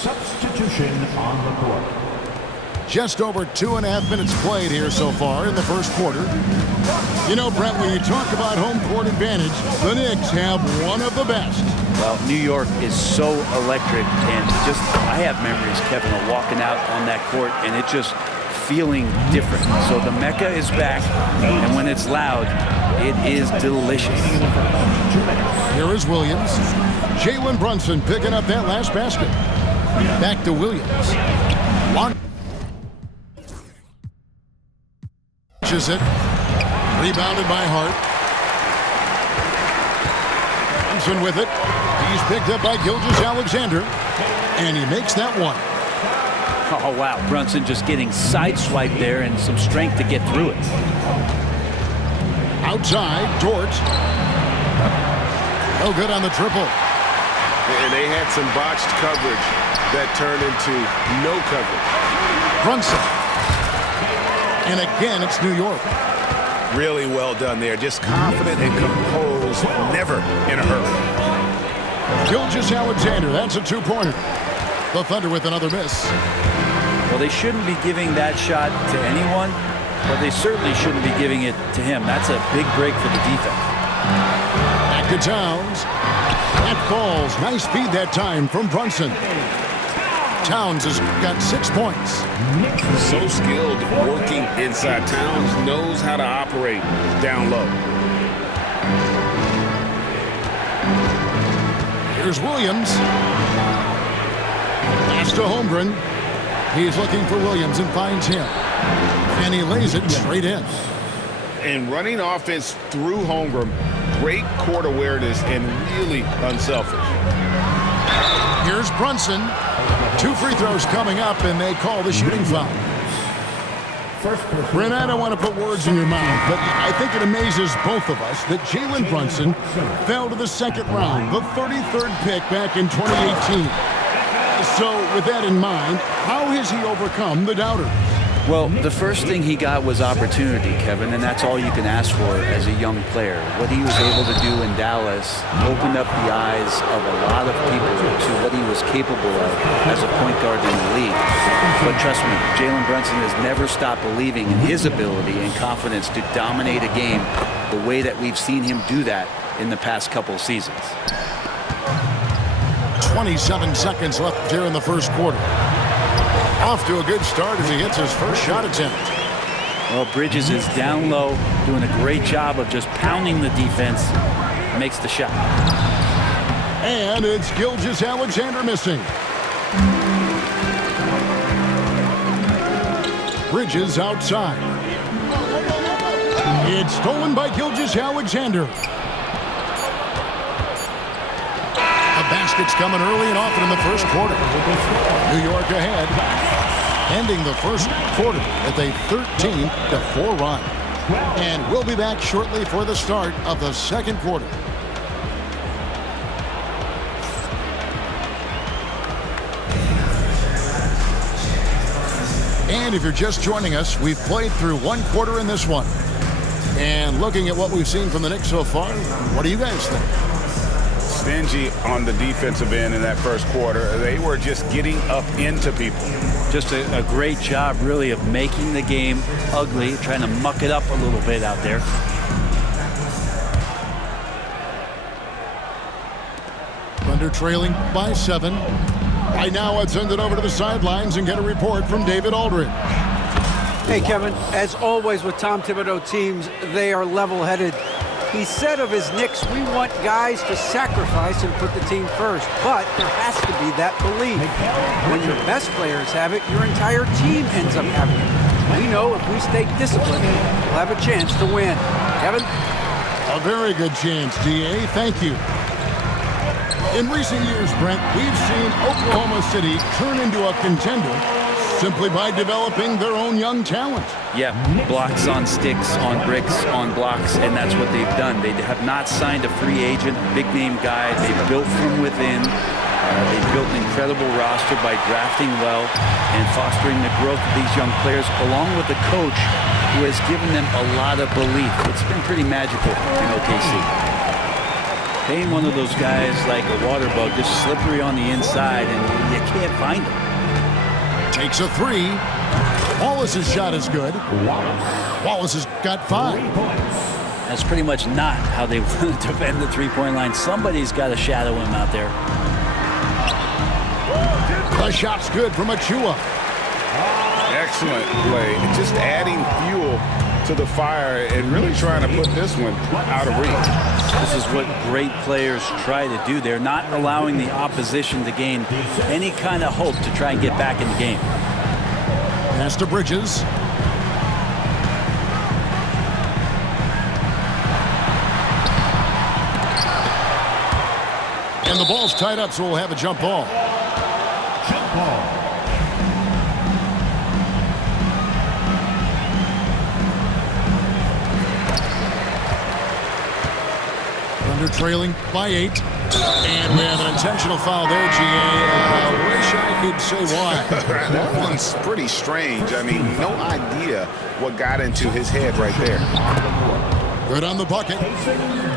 Substitution on the court. Just over 2.5 minutes played here so far in the first quarter. You know, Brent, when you talk about home court advantage, the Knicks have one of the best. Well, New York is so electric, and just I have memories, Kevin, of walking out on that court and it just feeling different. So the Mecca is back, and when it's loud, it is delicious. Here is Williams. Jalen Brunson picking up that last basket. Back to Williams. Launches it. Rebounded by Hart. Brunson with it. He's picked up by Gilgeous-Alexander. And he makes that one. Oh, wow. Brunson just getting sideswiped there and some strength to get through it. Outside, Dort. No good on the triple. And they had some botched coverage that turned into no coverage. Brunson. And again, it's New York. Really well done there. Just confident and composed, never in a hurry. Gilgeous-Alexander, that's a two-pointer. The Thunder with another miss. Well, they shouldn't be giving that shot to anyone, but they certainly shouldn't be giving it to him. That's a big break for the defense. Back to Towns. That falls. Nice feed that time from Brunson. Towns has got 6 points. So skilled working inside. Towns knows how to operate down low. Here's Williams. Pass to Holmgren. He's looking for Williams and finds him. And he lays it straight in. And running offense through Holmgren, great court awareness and really unselfish. Here's Brunson. 2 free throws coming up, and they call the shooting foul. Brent, I don't want to put words in your mouth, but I think it amazes both of us that Jalen Brunson fell to the second round, the 33rd pick back in 2018. So with that in mind, how has he overcome the doubters? Well, the first thing he got was opportunity, Kevin, and that's all you can ask for as a young player. What he was able to do in Dallas opened up the eyes of a lot of people to what he was capable of as a point guard in the league. But trust me, Jalen Brunson has never stopped believing in his ability and confidence to dominate a game the way that we've seen him do that in the past couple seasons. 27 seconds left here in the first quarter. Off to a good start as he hits his first shot attempt. Well, Bridges is down low, doing a great job of just pounding the defense, makes the shot. And it's Gilgeous-Alexander missing. Bridges outside. It's stolen by Gilgeous-Alexander. The basket's coming early and often in the first quarter. New York ahead, ending the first quarter with a 13-4 run. And we'll be back shortly for the start of the second quarter. And if you're just joining us, we've played through one quarter in this one. And looking at what we've seen from the Knicks so far, what do you guys think? Stingy on the defensive end in that first quarter. They were just getting up into people. Just a great job, really, of making the game ugly, trying to muck it up a little bit out there. Thunder trailing by 7. Right now, I'd send it over to the sidelines and get a report from David Aldridge. Hey, Kevin, as always with Tom Thibodeau teams, they are level-headed. He said of his Knicks, we want guys to sacrifice and put the team first, but there has to be that belief. When your best players have it, your entire team ends up having it. We know if we stay disciplined, we'll have a chance to win. Kevin? A very good chance, D.A. Thank you. In recent years, Brent, we've seen Oklahoma City turn into a contender simply by developing their own young talent. Yeah, blocks on sticks, on bricks, on blocks, and that's what they've done. They have not signed a free agent, big-name guy. They've built from within. They've built an incredible roster by drafting well and fostering the growth of these young players, along with a coach who has given them a lot of belief. It's been pretty magical in OKC. Paying one of those guys like a water bug, just slippery on the inside, and you can't find him. Takes a 3. Wallace's shot is good. Wallace has got 5. That's pretty much not how they want to defend the three-point line. Somebody's got to shadow him out there. The shot's good from Achua. Excellent play. Just adding fuel to the fire and really trying to put this one out of reach. This is what great players try to do. They're not allowing the opposition to gain any kind of hope to try and get back in the game. Pass to Bridges. And the ball's tied up, so we'll have a jump ball. Jump ball. Thunder trailing by 8. And we have an intentional foul there, GA. I wish I could say why. That one's pretty strange. I mean, no idea what got into his head right there. Good on the bucket.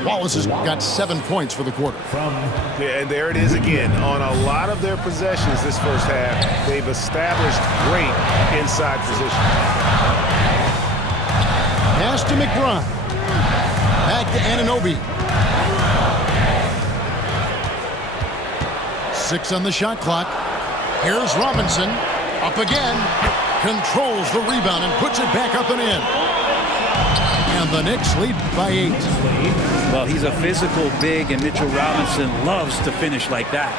Wallace has got 7 points for the quarter. Yeah, and there it is again. On a lot of their possessions this first half, they've established great inside position. Pass to McBride. Back to Anunoby. 6 on the shot clock. Here's Robinson. Up again. Controls the rebound and puts it back up and in. And the Knicks lead by 8. Well, he's a physical big, and Mitchell Robinson loves to finish like that.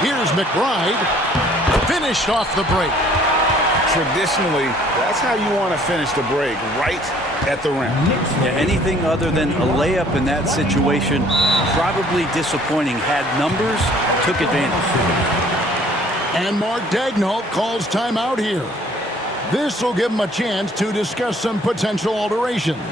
Here's McBride. Finished off the break. Traditionally, that's how you want to finish the break, right at the rim. Yeah, anything other than a layup in that situation, probably disappointing. Had numbers, took advantage. And Mark Daigneault calls timeout here. This will give him a chance to discuss some potential alterations.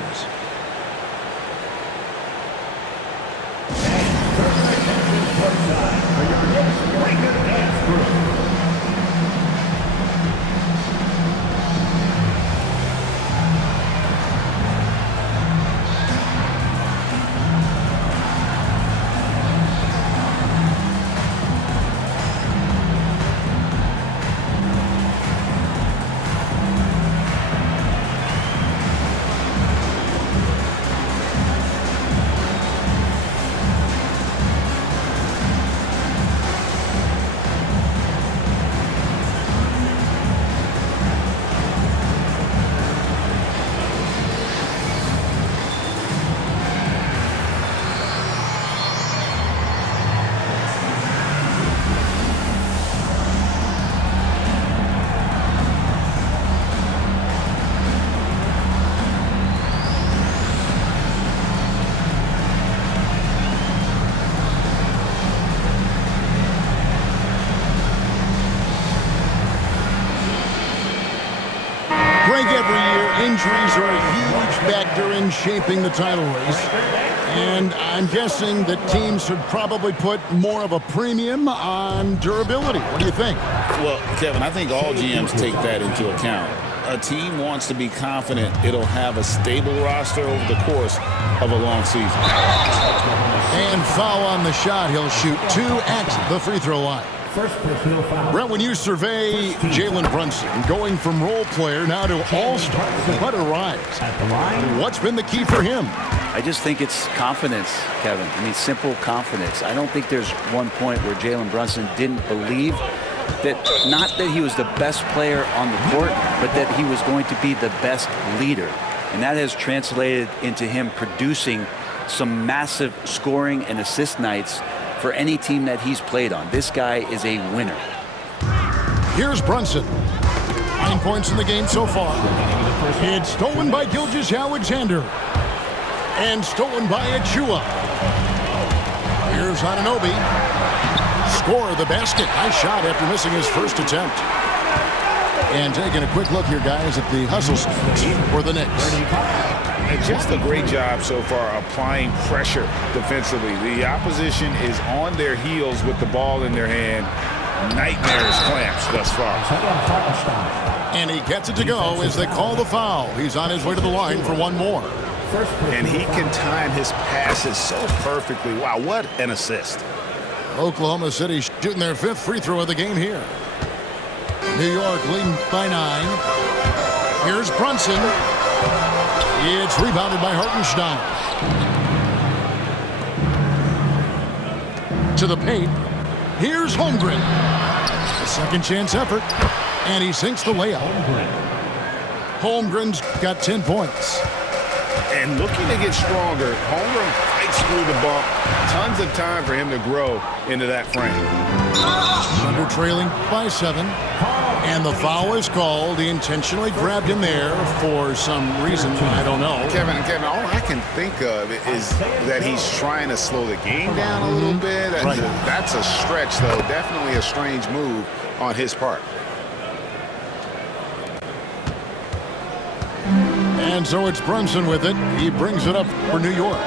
Greg, every year, injuries are a huge factor in shaping the title race. And I'm guessing that teams should probably put more of a premium on durability. What do you think? Well, Kevin, I think all GMs take that into account. A team wants to be confident it'll have a stable roster over the course of a long season. And foul on the shot. He'll shoot 2 at the free throw line. First personal foul. Brett, when you survey Jalen Brunson, going from role player now to all-star, what a rise. At the line. What's been the key for him? I just think it's confidence, Kevin. I mean, simple confidence. I don't think there's one point where Jalen Brunson didn't believe that, not that he was the best player on the court, but that he was going to be the best leader. And that has translated into him producing some massive scoring and assist nights for any team that he's played on. This guy is a winner. Here's Brunson. 9 points in the game so far. It's stolen by Gilgeous-Alexander. And stolen by Achua. Here's Anunoby. Score the basket. Nice shot after missing his first attempt. And taking a quick look here, guys, at the hustle for the Knicks. And just a great job so far applying pressure defensively. The opposition is on their heels with the ball in their hand. Nightmares clamps thus far. And he gets it to go as they call the foul. He's on his way to the line for one more. And he can time his passes so perfectly. Wow, what an assist. Oklahoma City shooting their 5th free throw of the game here. New York leading by 9. Here's Brunson. It's rebounded by Hartenstein. To the paint. Here's Holmgren. A second chance effort. And he sinks the layup. Holmgren's got 10 points. And looking to get stronger, Holmgren fights through the bump. Tons of time for him to grow into that frame. Thunder trailing by 7. And the foul is called. He intentionally grabbed him there for some reason. I don't know. Kevin, all I can think of is that he's trying to slow the game down a little bit. That's a stretch, though. Definitely a strange move on his part. And so it's Brunson with it. He brings it up for New York.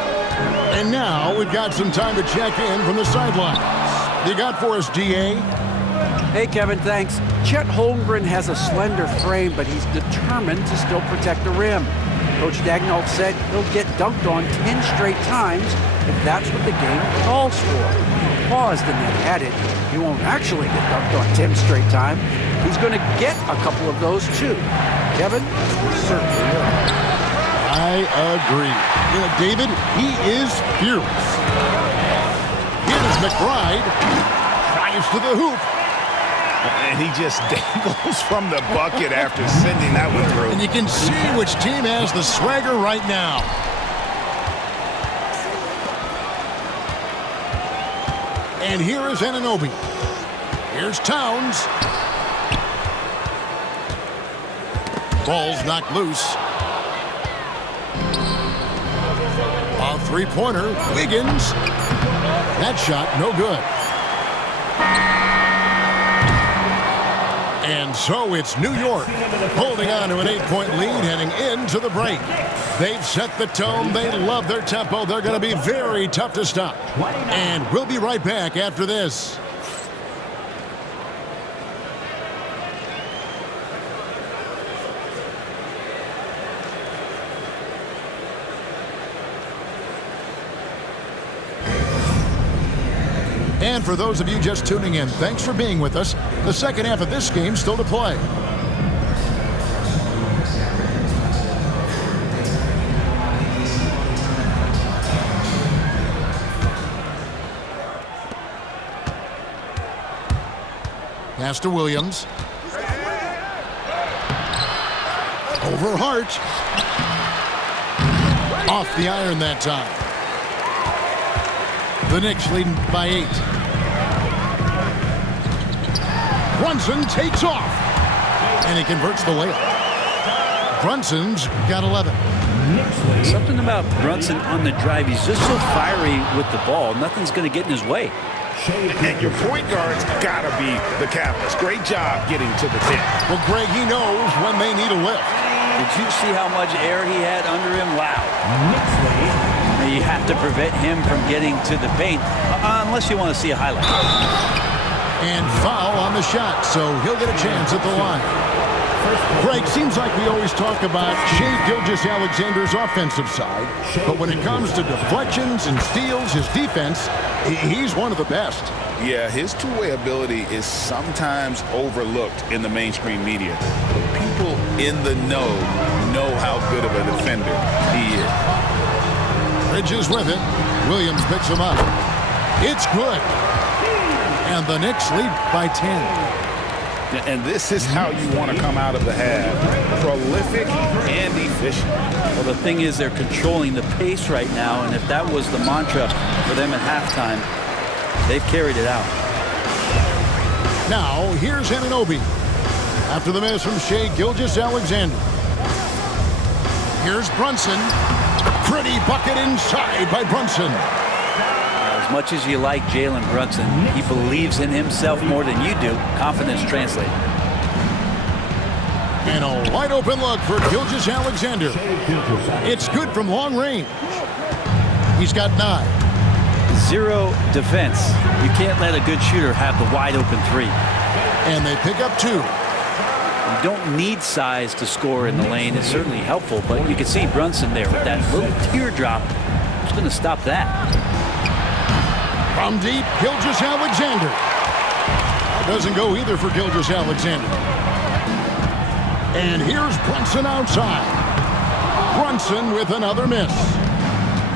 And now we've got some time to check in from the sidelines. You got for us, D.A.? Hey, Kevin, thanks. Chet Holmgren has a slender frame, but he's determined to still protect the rim. Coach Daigneault said he'll get dunked on 10 straight times if that's what the game calls for. He paused and then added, he won't actually get dunked on 10 straight times. He's going to get a couple of those, too. Kevin, certainly will. I agree. You know, David, he is fearless. Here's McBride. Drives to the hoop. And he just dangles from the bucket after sending that one through. And you can see which team has the swagger right now. And here is Anunoby. Here's Towns. Ball's knocked loose. A three-pointer. Wiggins. That shot, no good. And so it's New York holding on to an 8-point lead heading into the break. They've set the tone. They love their tempo. They're going to be very tough to stop. And we'll be right back after this. And for those of you just tuning in, thanks for being with us. The second half of this game still to play. Pass to Williams. Over Hart. Off the iron that time. The Knicks leading by 8. Brunson takes off. And he converts the layup. Brunson's got 11. Something about Brunson on the drive. He's just so fiery with the ball. Nothing's going to get in his way. And your point guard's got to be the catalyst. Great job getting to the tip. Well, Greg, he knows when they need a lift. Did you see how much air he had under him? Wow. You have to prevent him from getting to the paint, unless you want to see a highlight. And foul on the shot, so he'll get a chance at the line. Greg, seems like we always talk about Shai Gilgeous-Alexander's offensive side, but when it comes to deflections and steals, his defense, he's one of the best. Yeah, his two-way ability is sometimes overlooked in the mainstream media. But people in the know how good of a defender he is. Bridges with it. Williams picks him up. It's good. And the Knicks lead by 10. And this is how you want to come out of the half. Prolific and efficient. Well, the thing is, they're controlling the pace right now, and if that was the mantra for them at halftime, they've carried it out. Now, here's Anunoby. After the miss from Shai Gilgeous-Alexander. Here's Brunson. Pretty bucket inside by Brunson. As much as you like Jalen Brunson, he believes in himself more than you do. Confidence translated. And a wide open look for Gilgeous-Alexander. It's good from long range. He's got 9. Zero defense. You can't let a good shooter have the wide open 3. And they pick up 2. You don't need size to score in the lane. It's certainly helpful, but you can see Brunson there with that little teardrop. Who's going to stop that? From deep, Gilgeous-Alexander. That doesn't go either for Gilgeous-Alexander. And here's Brunson outside. Brunson with another miss.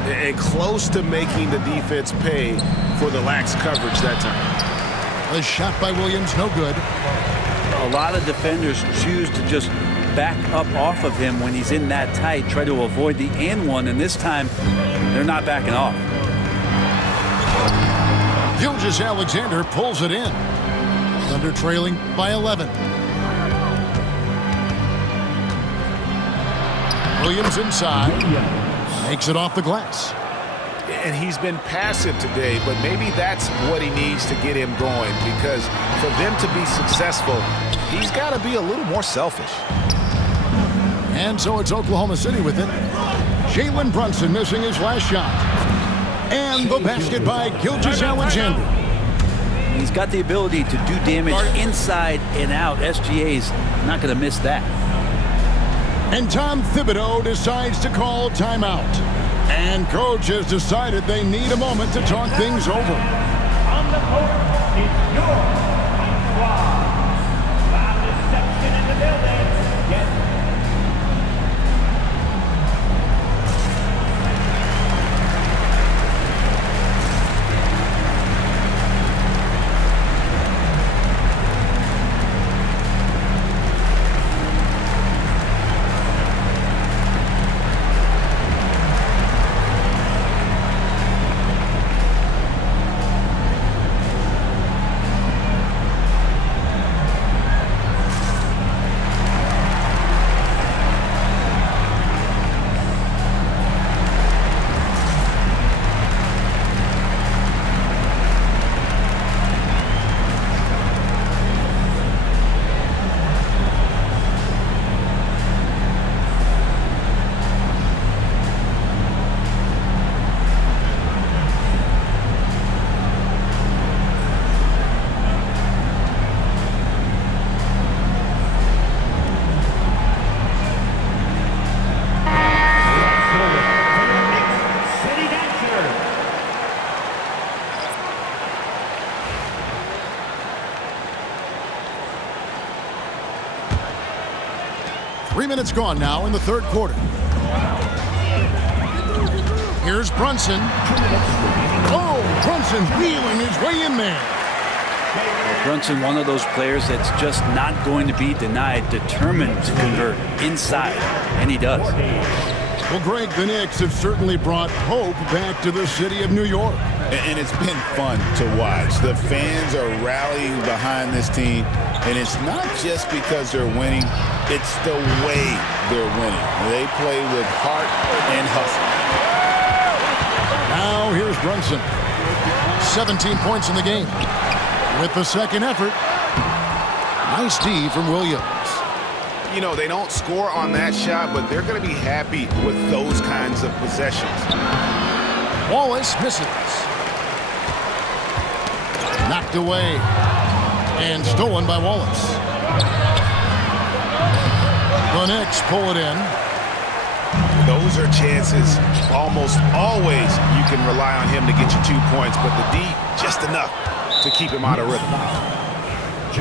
And close to making the defense pay for the lax coverage that time. The shot by Williams, no good. A lot of defenders choose to just back up off of him when he's in that tight, try to avoid the and one, and this time they're not backing off. Gilgeous-Alexander pulls it in. Thunder trailing by 11. Williams inside. Makes it off the glass. And he's been passive today, but maybe that's what he needs to get him going, because for them to be successful, he's got to be a little more selfish. And so it's Oklahoma City with it. Jalen Brunson missing his last shot. And the basket by Gilgeous-Alexander. He's got the ability to do damage inside and out. SGA's not going to miss that. And Tom Thibodeau decides to call timeout. And coach has decided they need a moment to talk things over. On the court, it's your squad. Foul reception in the building. Minutes gone now in the third quarter. Here's Brunson. Oh, Brunson's wheeling his way in there. Brunson, one of those players that's just not going to be denied, determined to convert inside, and he does. Well, Greg, the Knicks have certainly brought hope back to the city of New York. And it's been fun to watch. The fans are rallying behind this team, and it's not just because they're winning, it's the way they're winning. They play with heart and hustle. Now here's Brunson. 17 points in the game. With the second effort, nice D from Williams. You know, they don't score on that shot, but they're going to be happy with those kinds of possessions. Wallace misses. Knocked away. And stolen by Wallace. The Knicks pull it in. Those are chances. Almost always you can rely on him to get you 2 points, but the D, just enough to keep him out of rhythm.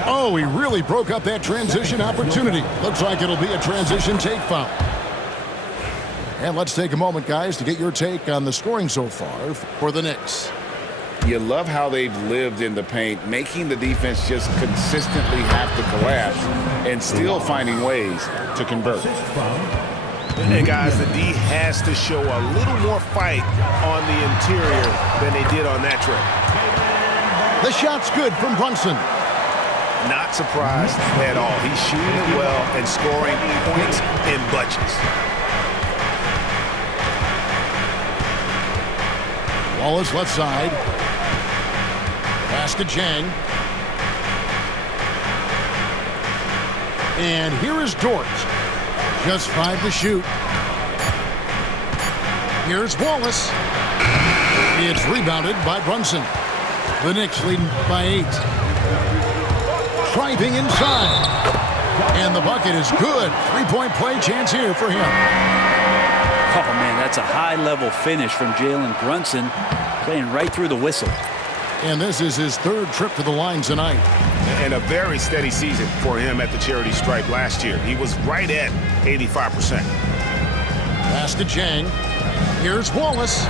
Oh, he really broke up that transition opportunity. Looks like it'll be a transition take foul. And let's take a moment, guys, to get your take on the scoring so far for the Knicks. You love how they've lived in the paint, making the defense just consistently have to collapse and still finding ways to convert. And guys, the D has to show a little more fight on the interior than they did on that trip. The shot's good from Brunson. Not surprised at all. He's shooting it well and scoring points in bunches. Wallace left side. Pass to Jang. And here is Dort. Just 5 to shoot. Here's Wallace. It's rebounded by Brunson. The Knicks leading by 8. Driving inside. And the bucket is good. 3-point play chance here for him. Oh, man, that's a high-level finish from Jalen Brunson, playing right through the whistle. And this is his 3rd trip to the line tonight. And a very steady season for him at the charity stripe last year. He was right at 85%. Pass to Jang. Here's Wallace.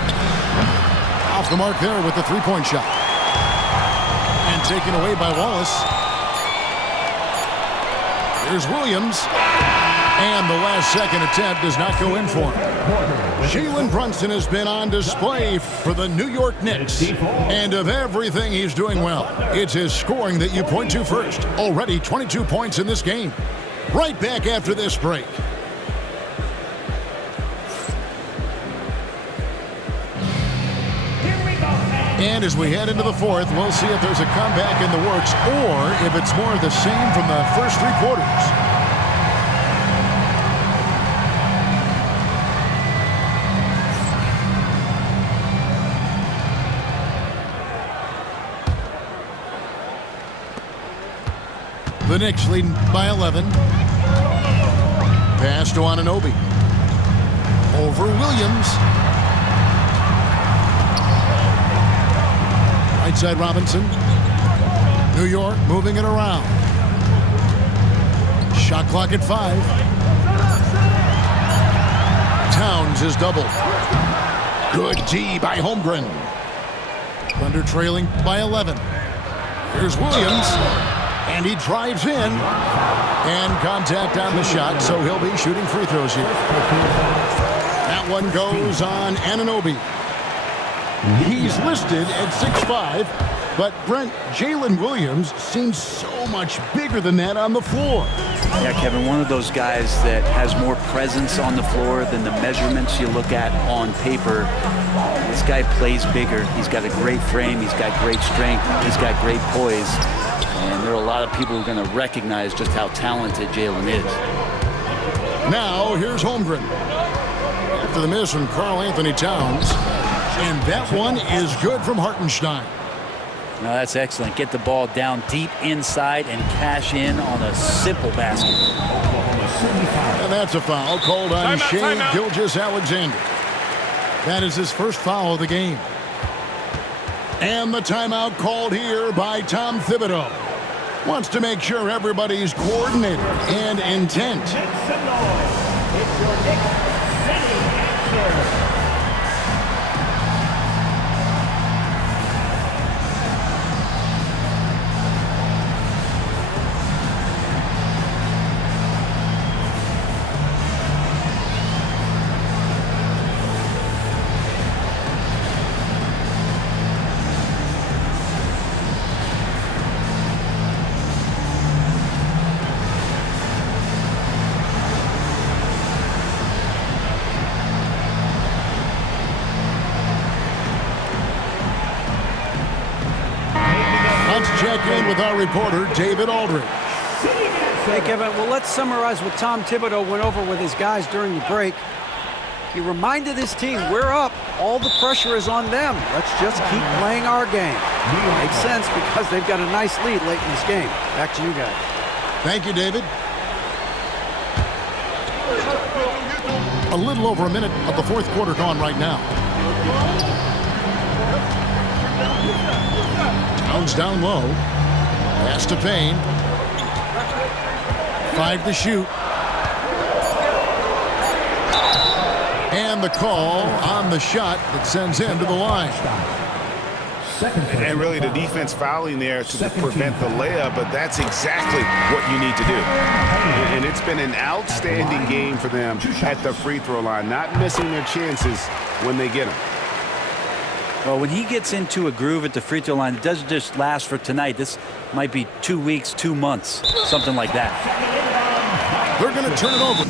Off the mark there with the 3-point shot. And taken away by Wallace. Here's Williams. And the last second attempt does not go in for him. Jalen Brunson has been on display for the New York Knicks. And of everything he's doing well, it's his scoring that you point to first. Already 22 points in this game. Right back after this break. And as we head into the 4th, we'll see if there's a comeback in the works or if it's more of the same from the first 3 quarters. The Knicks leading by 11. Pass to Anunoby. Over Williams. Right side Robinson. New York moving it around. Shot clock at 5. Towns is doubled. Good D by Holmgren. Thunder trailing by 11. Here's Williams. And he drives in. And contact on the shot, so he'll be shooting free throws here. That one goes on Anunoby. He's listed at 6'5", but Brent, Jalen Williams seems so much bigger than that on the floor. Yeah, Kevin, one of those guys that has more presence on the floor than the measurements you look at on paper. This guy plays bigger. He's got a great frame. He's got great strength. He's got great poise. And there are a lot of people who are going to recognize just how talented Jalen is. Now, here's Holmgren. After the miss from Karl Anthony Towns. And that one is good from Hartenstein. Now that's excellent. Get the ball down deep inside and cash in on a simple basket. And that's a foul called on Shai Gilgeous-Alexander. That is his first foul of the game. And the timeout called here by Tom Thibodeau. Wants to make sure everybody's coordinated and intent. It's your Knicks city answer. Check in with our reporter, David Aldridge. Hey, Kevin, well, let's summarize what Tom Thibodeau went over with his guys during the break. He reminded his team, we're up. All the pressure is on them. Let's just keep playing our game. Makes sense because they've got a nice lead late in this game. Back to you guys. Thank you, David. A little over a minute of the fourth quarter gone right now. Jones down low. Pass to Payne. 5 to shoot. And the call on the shot that sends him to the line. And really the defense fouling there to prevent the layup, but that's exactly what you need to do. And it's been an outstanding game for them at the free throw line, not missing their chances when they get them. Well, when he gets into a groove at the free throw line, it doesn't just last for tonight. This might be 2 weeks, 2 months, something like that. They're going to turn it over.